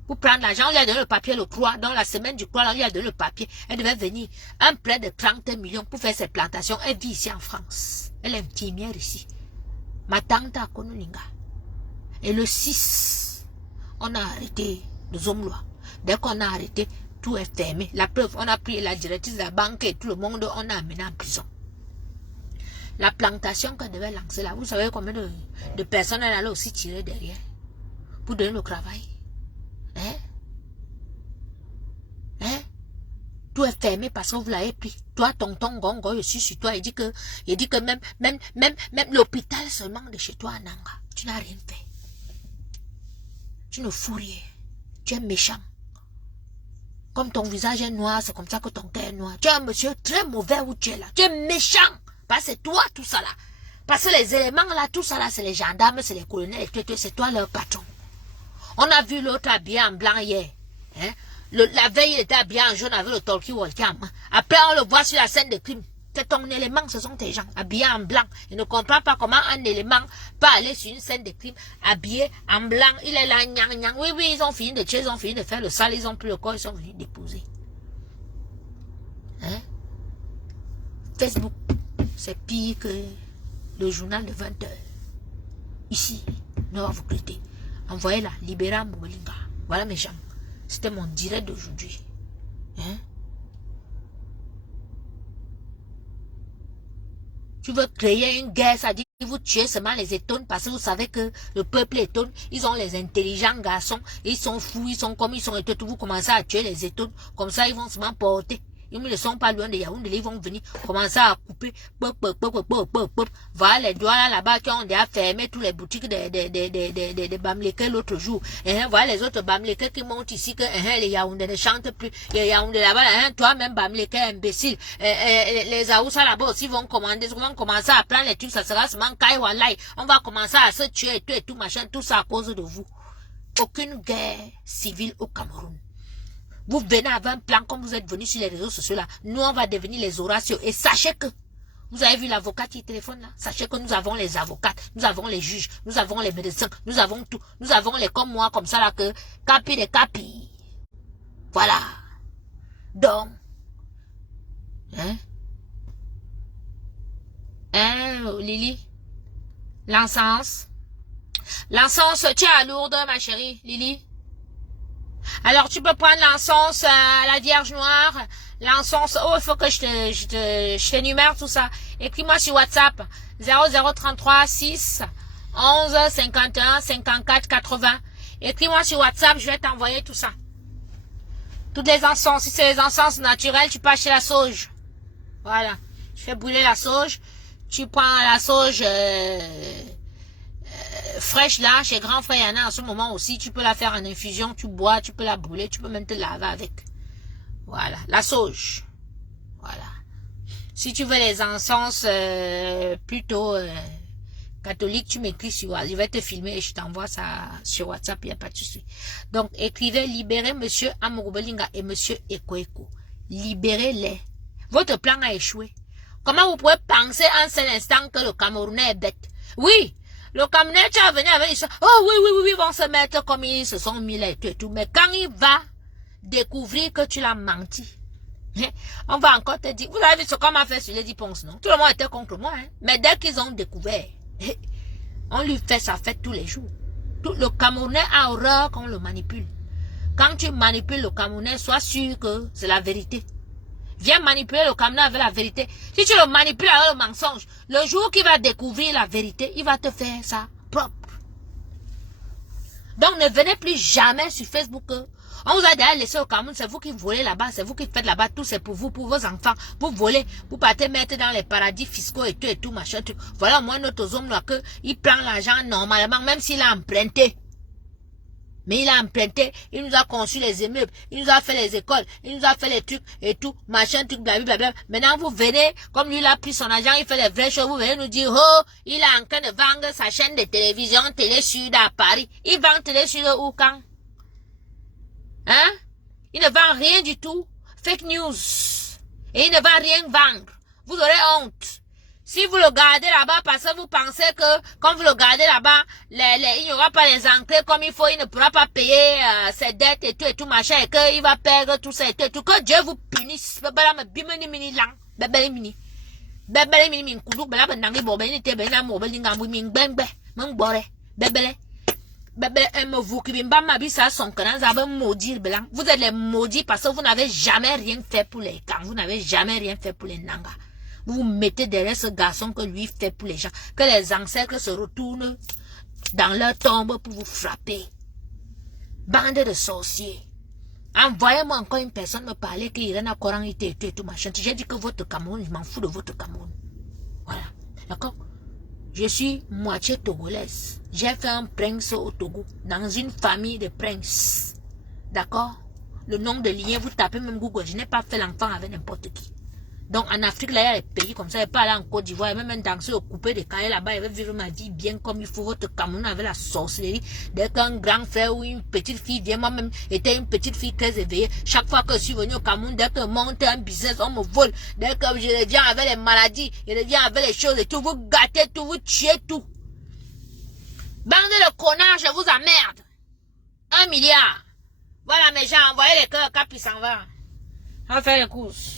Pour prendre l'argent, on lui a donné le papier, le croix. Dans la semaine du croix, on lui a donné le papier. Elle devait venir. Un prêt de 30 millions pour faire ses plantations. Elle vit ici en France. Elle est infirmière ici. Ma tante à Konolinga. Et le 6, on a arrêté le Zomlois. Dès qu'on a arrêté, tout est fermé. La preuve, on a pris la directrice de la banque et tout le monde, on a amené en prison. La plantation qu'on devait lancer là, vous savez combien de personnes elle allait aussi tirer derrière pour donner le travail. Tout est fermé parce que vous l'avez pris. Toi, tonton Gongo, je suis sur toi. Il dit que même l'hôpital seulement de chez toi à Nanga. Tu n'as rien fait. Tu ne fous rien. Tu es méchant. Comme ton visage est noir, c'est comme ça que ton cœur est noir. Tu es un monsieur très mauvais où tu es là. Tu es méchant. Parce que c'est toi tout ça là. Parce que les éléments là, tout ça là, c'est les gendarmes, c'est les colonels, c'est toi leur patron. On a vu l'autre habillé en blanc hier. Hein? La veille, il était habillé en jaune avec le talkie-walkie en main. Après, on le voit sur la scène de crime. C'est ton élément, ce sont tes gens, habillés en blanc. Il ne comprend pas comment un élément peut aller sur une scène de crime, habillé en blanc. Il est là, nyang. Oui, ils ont fini de tuer, ils ont fini de faire le sale, ils ont pris le corps, ils sont venus déposer. Hein? Facebook, c'est pire que le journal de 20 heures. Ici, nous allons vous quitter. Envoyez-la, libérez Molinga. Voilà mes gens. C'était mon direct d'aujourd'hui. Hein? Tu veux créer une guerre, ça dit que vous tuez seulement les étones parce que vous savez que le peuple étonne, ils ont les intelligents garçons, ils sont fous, ils sont comme ils sont étonnés, vous commencez à tuer les étones, comme ça ils vont se m'emporter. Ils ne sont pas loin de Yaoundé, ils vont venir commencer à couper. Voilà les doigts là-bas qui ont déjà fermé toutes les boutiques de Bamileke l'autre jour. Et voilà les autres Bamileke qui montent ici que les Yaoundé ne chantent plus. Les Yaoundé là-bas, toi-même Bamileke imbécile. Les Aoussa là-bas aussi vont commencer à prendre les trucs, ça sera seulement Kaiwalai. On va commencer à se tuer et tout machin, tout ça à cause de vous. Aucune guerre civile au Cameroun. Vous venez avec un plan comme vous êtes venus sur les réseaux sociaux là. Nous, on va devenir les Horacios. Et sachez que, vous avez vu l'avocat qui téléphone là? Sachez que nous avons les avocats, nous avons les juges, nous avons les médecins, nous avons tout. Nous avons les comme moi, comme ça là, que capi de capi. Voilà. Donc, Lily? L'encens? L'encens, tu es à Lourdes, ma chérie, Lily? Alors, tu peux prendre l'encens à la Vierge Noire, l'encens, il faut que je t'énumère tout ça. Écris-moi sur WhatsApp, 0033 6 11 51 54 80. Écris-moi sur WhatsApp, je vais t'envoyer tout ça. Toutes les encens, si c'est les encens naturels, tu peux acheter la sauge. Voilà. Tu fais brûler la sauge, tu prends la sauge fraîche là, chez Grand Frère, il y en a en ce moment aussi, tu peux la faire en infusion, tu bois, tu peux la brûler, tu peux même te laver avec. Voilà, la sauge. Voilà. Si tu veux les encens plutôt catholiques, tu m'écris sur WhatsApp, je vais te filmer et je t'envoie ça sur WhatsApp, il n'y a pas de souci. Donc, écrivez, libérez monsieur Amourou-Belinga et monsieur Ekoeko. Libérez-les. Votre plan a échoué. Comment vous pouvez penser un seul instant que le Camerounais est bête? Oui! Le Camerounais, tu vas venir avec ça. Oh oui, ils vont se mettre comme ils se sont mis là et tout. Mais quand il va découvrir que tu l'as menti, On va encore te dire, vous avez vu ce qu'on m'a fait sur Lady Ponce, non? Tout le monde était contre moi, hein? Mais dès qu'ils ont découvert, on lui fait sa fête tous les jours. Le Camerounais a horreur qu'on le manipule. Quand tu manipules le Camerounais, sois sûr que c'est la vérité. Viens manipuler le Camerounais avec la vérité. Si tu le manipules avec le mensonge, le jour qu'il va découvrir la vérité, il va te faire ça propre. Donc ne venez plus jamais sur Facebook. On vous a déjà laissé au Cameroun, c'est vous qui volez là-bas, c'est vous qui faites là-bas, tout c'est pour vous, pour vos enfants, pour voler, pour partir mettre dans les paradis fiscaux et tout, machin, tout. Voilà, moi, notre homme, là, que, il prend l'argent normalement, même s'il a emprunté. Mais il a emprunté, il nous a conçu les immeubles, il nous a fait les écoles, il nous a fait les trucs et tout, machin, truc, blablabla. Maintenant, vous venez, comme lui, il a pris son argent, il fait les vraies choses, vous venez nous dire, oh, il est en train de vendre sa chaîne de télévision, Télé Sud à Paris. Il vend Télé Sud où, quand? Hein? Il ne vend rien du tout. Fake news. Et il ne va rien vendre. Vous aurez honte. Si vous le gardez là-bas parce que vous pensez que quand vous le gardez là-bas, il n'y aura pas les entrées comme il faut, il ne pourra pas payer ses dettes et tout machin, et qu'il va perdre tout ça et tout. Que Dieu vous punisse. Vous êtes les maudits parce que vous n'avez jamais rien fait pour les camps. Vous n'avez jamais rien fait pour les Nanga. Vous vous mettez derrière ce garçon que lui fait pour les gens. Que les ancêtres se retournent dans leur tombe pour vous frapper. Bande de sorciers. Envoyez-moi encore une personne me parler que Irena Koran était et tout machin. J'ai dit que votre Cameroun, je m'en fous de votre Cameroun. Voilà. D'accord? Je suis moitié togolaise. J'ai fait un prince au Togo, dans une famille de princes. D'accord? Le nom de lien, vous tapez même Google. Je n'ai pas fait l'enfant avec n'importe qui. Donc en Afrique, là, il y a des pays comme ça. Je n'ai pas allé en Côte d'Ivoire. Même un danseur coupé de carré là-bas. Il va vivre ma vie bien comme il faut. Votre Cameroun avec la sorcellerie. Dès qu'un grand frère ou une petite fille vient, moi-même, était une petite fille très éveillée. Chaque fois que je suis venu au Cameroun, dès que je monte un business, on me vole. Dès que je reviens avec les maladies, je reviens avec les choses et tout. Vous gâtez tout, vous tuez tout. Bande de connards, je vous emmerde. 1 milliard. Voilà mes gens, envoyez les cœurs, cap, il s'en va. On va faire les courses.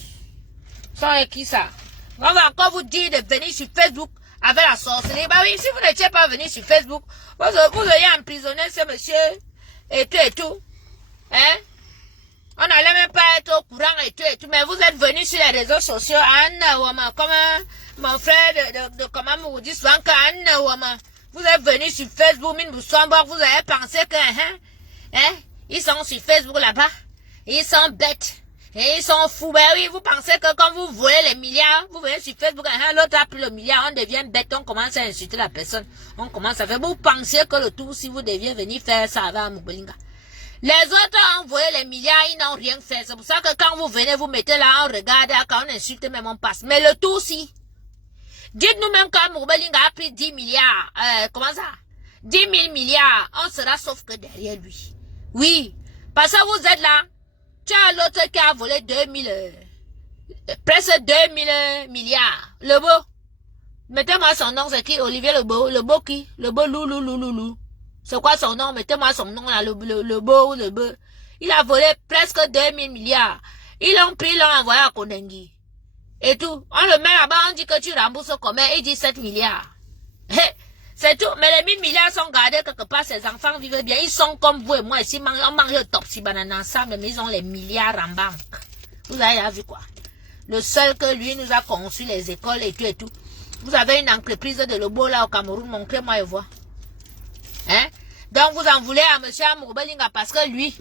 Ça avec qui ça? On va encore vous dire de venir sur Facebook avec la sorcellerie. Bah oui, si vous n'étiez pas venu sur Facebook, vous auriez emprisonné ce monsieur et tout. Hein? On n'allait même pas être au courant et tout. Mais vous êtes venu sur les réseaux sociaux, comme mon frère de comment vous dit souvent vous êtes venu sur Facebook, vous avez pensé que, ils sont sur Facebook là-bas. Ils sont bêtes. Et ils sont fous. Ben oui, vous pensez que quand vous volez les milliards, vous venez sur Facebook, l'autre a pris le milliard, on devient bête, on commence à insulter la personne. On commence à faire. Vous pensez que le tout, si vous deviez venir faire ça avec Moubelinga. Les autres ont envoyé les milliards, ils n'ont rien fait. C'est pour ça que quand vous venez, vous mettez là, on regarde, quand on insulte, même on passe. Mais le tout, si. Dites-nous même quand Moubelinga a pris 10 milliards, comment ça? 10 000 milliards, on sera sauf que derrière lui. Oui, parce que vous êtes là. Tu as l'autre qui a volé presque 2000 milliards. Le beau. Mettez-moi son nom, c'est qui? Olivier le beau qui? Le beau Loulou. C'est quoi son nom? Mettez-moi son nom là, le beau. Il a volé presque 2000 milliards. Ils l'ont pris, ils l'ont envoyé à Kondengi. Et tout. On le met là-bas, on dit que tu rembourses combien? Il dit 7 milliards. C'est tout. Mais les 1000 milliards sont gardés quelque part. Ces enfants vivent bien. Ils sont comme vous et moi ici. On mange le top si banane ensemble, mais ils ont les milliards en banque. Vous avez vu quoi? Le seul que lui nous a conçu les écoles et tout. Vous avez une entreprise de Lobo là au Cameroun. Montrez-moi et voir. Hein? Donc vous en voulez à monsieur Moubelinga parce que lui,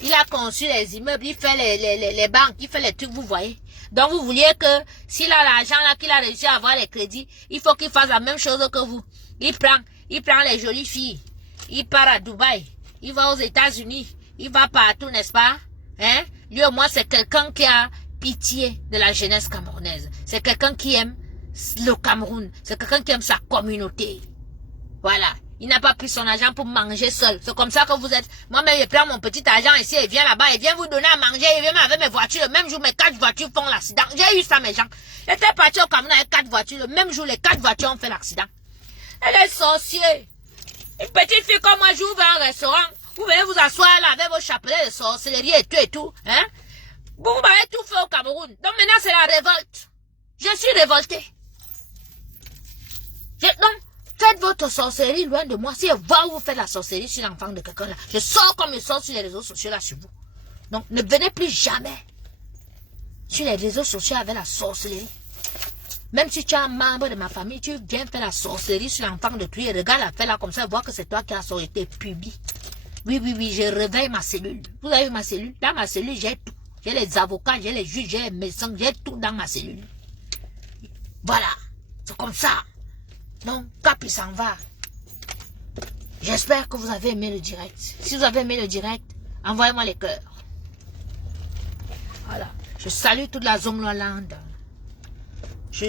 il a conçu les immeubles. Il fait les banques. Il fait les trucs, vous voyez. Donc vous vouliez que s'il a l'argent là, qu'il a réussi à avoir les crédits, il faut qu'il fasse la même chose que vous. Il prend les jolies filles. Il part à Dubaï. Il va aux États-Unis. Il va partout, n'est-ce pas? Hein? Lui, au moins, c'est quelqu'un qui a pitié de la jeunesse camerounaise. C'est quelqu'un qui aime le Cameroun. C'est quelqu'un qui aime sa communauté. Voilà. Il n'a pas pris son argent pour manger seul. C'est comme ça que vous êtes. Moi-même, je prends mon petit argent ici et viens là-bas. Et viens vous donner à manger. Et viens avec mes voitures. Le même jour, mes 4 voitures font l'accident. J'ai eu ça, mes gens. J'étais parti au Cameroun avec 4 voitures. Le même jour, les 4 voitures ont fait l'accident. Elle est sorcière. Une petite fille comme moi, j'ouvre un restaurant. Vous venez vous asseoir là avec vos chapelets de sorcellerie et tout. Hein? Vous m'avez tout fait au Cameroun. Donc maintenant, c'est la révolte. Je suis révolté. Donc, faites votre sorcellerie loin de moi. Si vous faites la sorcellerie sur l'enfant de quelqu'un là, je sors comme je sors sur les réseaux sociaux là sur vous. Donc, ne venez plus jamais sur les réseaux sociaux avec la sorcellerie. Même si tu es un membre de ma famille, tu viens faire la sorcellerie sur l'enfant de toi et regarde la fait là comme ça, voir que c'est toi qui as sorti public. Oui, je réveille ma cellule. Vous avez vu ma cellule? Dans ma cellule, j'ai tout. J'ai les avocats, j'ai les juges, j'ai les médecins, j'ai tout dans ma cellule. Voilà. C'est comme ça. Donc, Cap, il s'en va. J'espère que vous avez aimé le direct. Si vous avez aimé le direct, envoyez-moi les cœurs. Voilà. Je salue toute la Zomloland. Je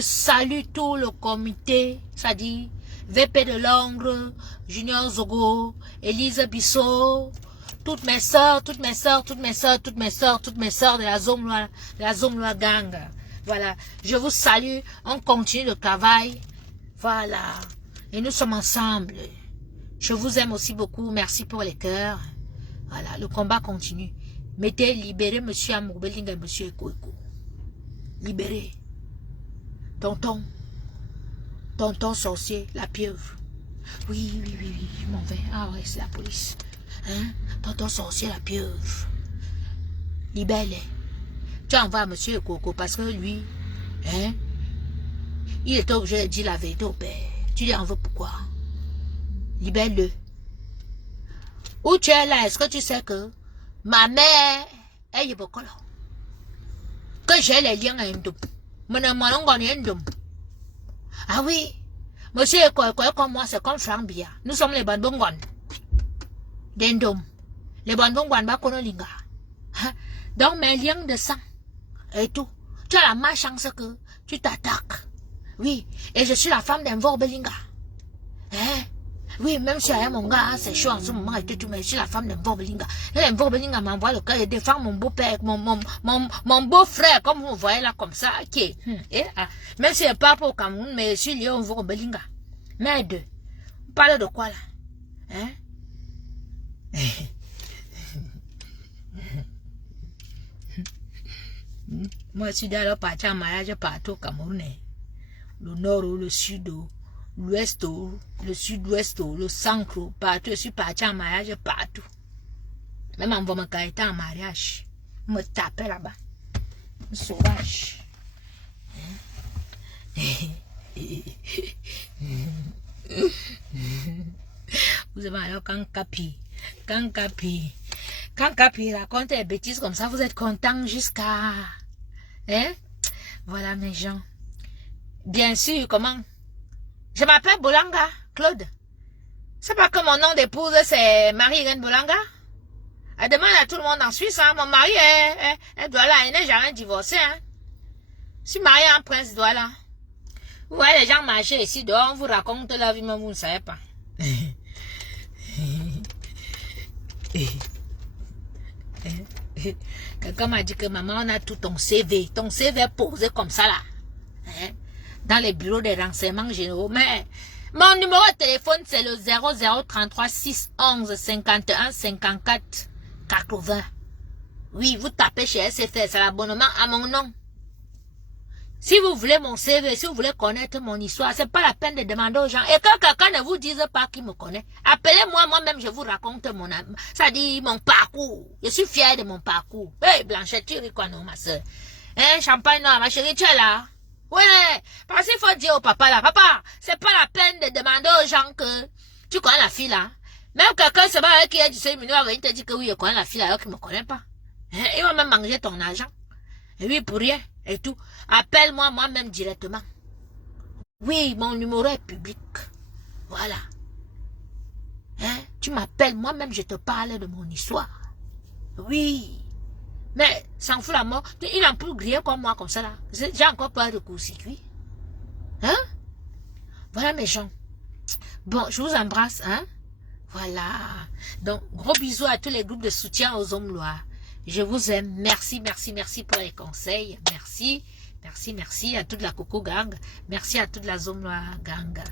salue tout le comité, c'est-à-dire VP de Longre, Junior Zogo, Elise Bissot, toutes mes sœurs de la Zomloa gang. Voilà, je vous salue, on continue le travail. Voilà, et nous sommes ensemble. Je vous aime aussi beaucoup, merci pour les cœurs. Voilà, le combat continue. Mettez, libérez M. Amour Belinga et M. Eko. Libérez. Tonton sorcier, la pieuvre. Oui, je m'en vais. Ah ouais, c'est la police. Hein? Tonton sorcier, la pieuvre. Libère-les. Tu envoies à M. Coco parce que lui, hein, il est obligé de dire la vérité au père. Tu lui en veux pourquoi? Libère-le. Où tu es là, est-ce que tu sais que ma mère est beaucoup là? Que j'ai les liens à Ndom. Ah oui, monsieur comme moi, c'est comme Franck Bia. Nous sommes les Bandongon. D'Endom. Les Bandongon Bakonolinga. Donc mes liens de sang et tout. Tu as la malchance que tu t'attaques. Oui, et je suis la femme d'Envor Belinga. Hein? Oui, même si mon gars, c'est chaud en ce moment et tout, mais je suis la femme d'Envor Belinga. Et Envor Belinga m'envoie le cas et défend mon beau-père, mon beau-frère, comme vous voyez là, comme ça, ok. Même si je parle pas au Cameroun, mais je suis lié à Envor Belinga. Mais deux. Vous parlez de quoi là? Hein? Moi, je suis alors parti en mariage partout au Cameroun. Le nord ou le sud, l'ouest, le sud-ouest, le centre, partout. Je suis parti en mariage partout. Même en voyant était en mariage. Je me tapais là-bas. Sauvage. Vous avez alors quand Capi raconte des bêtises comme ça, vous êtes content jusqu'à... Hein? Voilà mes gens. Bien sûr, comment? Je m'appelle Bolanga, Claude. C'est pas que mon nom d'épouse, c'est Marie-Hélène Bolanga? Elle demande à tout le monde en Suisse, hein. Mon mari, elle doit là, elle n'est jamais divorcée, hein. Je suis mariée à un prince Douala. Vous voyez les gens marcher ici dehors, on vous raconte la vie, mais vous ne savez pas. Quelqu'un m'a dit que maman, on a tout ton CV. Ton CV posé comme ça là. Hein? Dans les bureaux des renseignements généraux. Mais mon numéro de téléphone, c'est le 0033 611 51 54 80. Oui, vous tapez chez SFR, c'est l'abonnement à mon nom. Si vous voulez mon CV, si vous voulez connaître mon histoire, c'est pas la peine de demander aux gens. Et quand quelqu'un ne vous dise pas qui me connaît, appelez-moi, moi-même je vous raconte ça dit mon parcours. Je suis fière de mon parcours. Hey, Blanchette, tu ris quoi non, ma soeur? Hein, champagne, non, ma chérie, tu es là? Ouais, parce qu'il faut dire au papa là, papa, c'est pas la peine de demander aux gens que tu connais la fille là. Même quelqu'un se bat qui a du 5 millions, il te dit que oui, je connais la fille là, alors qu'il me connaît pas. Hein, il va même manger ton argent. Et oui, pour rien. Et tout. Appelle-moi moi-même directement. Oui, mon numéro est public. Voilà. Hein? Tu m'appelles moi-même, je te parle de mon histoire. Oui. Mais, s'en fout la mort. Il n'a plus grillé comme moi, comme ça là. J'ai encore peur de court-circuit. Hein? Voilà mes gens. Bon, je vous embrasse, hein? Voilà. Donc, gros bisous à tous les groupes de soutien aux hommes lois. Je vous aime. Merci, merci, merci pour les conseils. Merci, merci, merci à toute la Coco Gang. Merci à toute la Zone Noire Gang.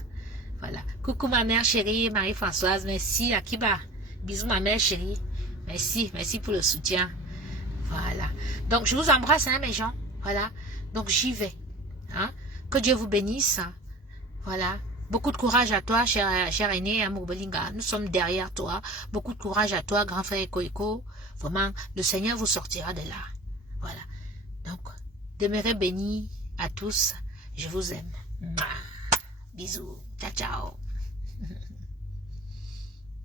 Voilà. Coucou ma mère chérie, Marie-Françoise. Merci. Akiba. Bisous ma mère chérie. Merci, merci pour le soutien. Voilà. Donc, je vous embrasse, hein, mes gens. Voilà. Donc, j'y vais. Hein. Que Dieu vous bénisse. Voilà. Beaucoup de courage à toi, cher aîné, Amour Belinga. Nous sommes derrière toi. Beaucoup de courage à toi, grand frère Eko. Vraiment, le Seigneur vous sortira de là. Voilà. Donc, demeurez bénis à tous. Je vous aime. Mouah. Bisous. Ciao, ciao.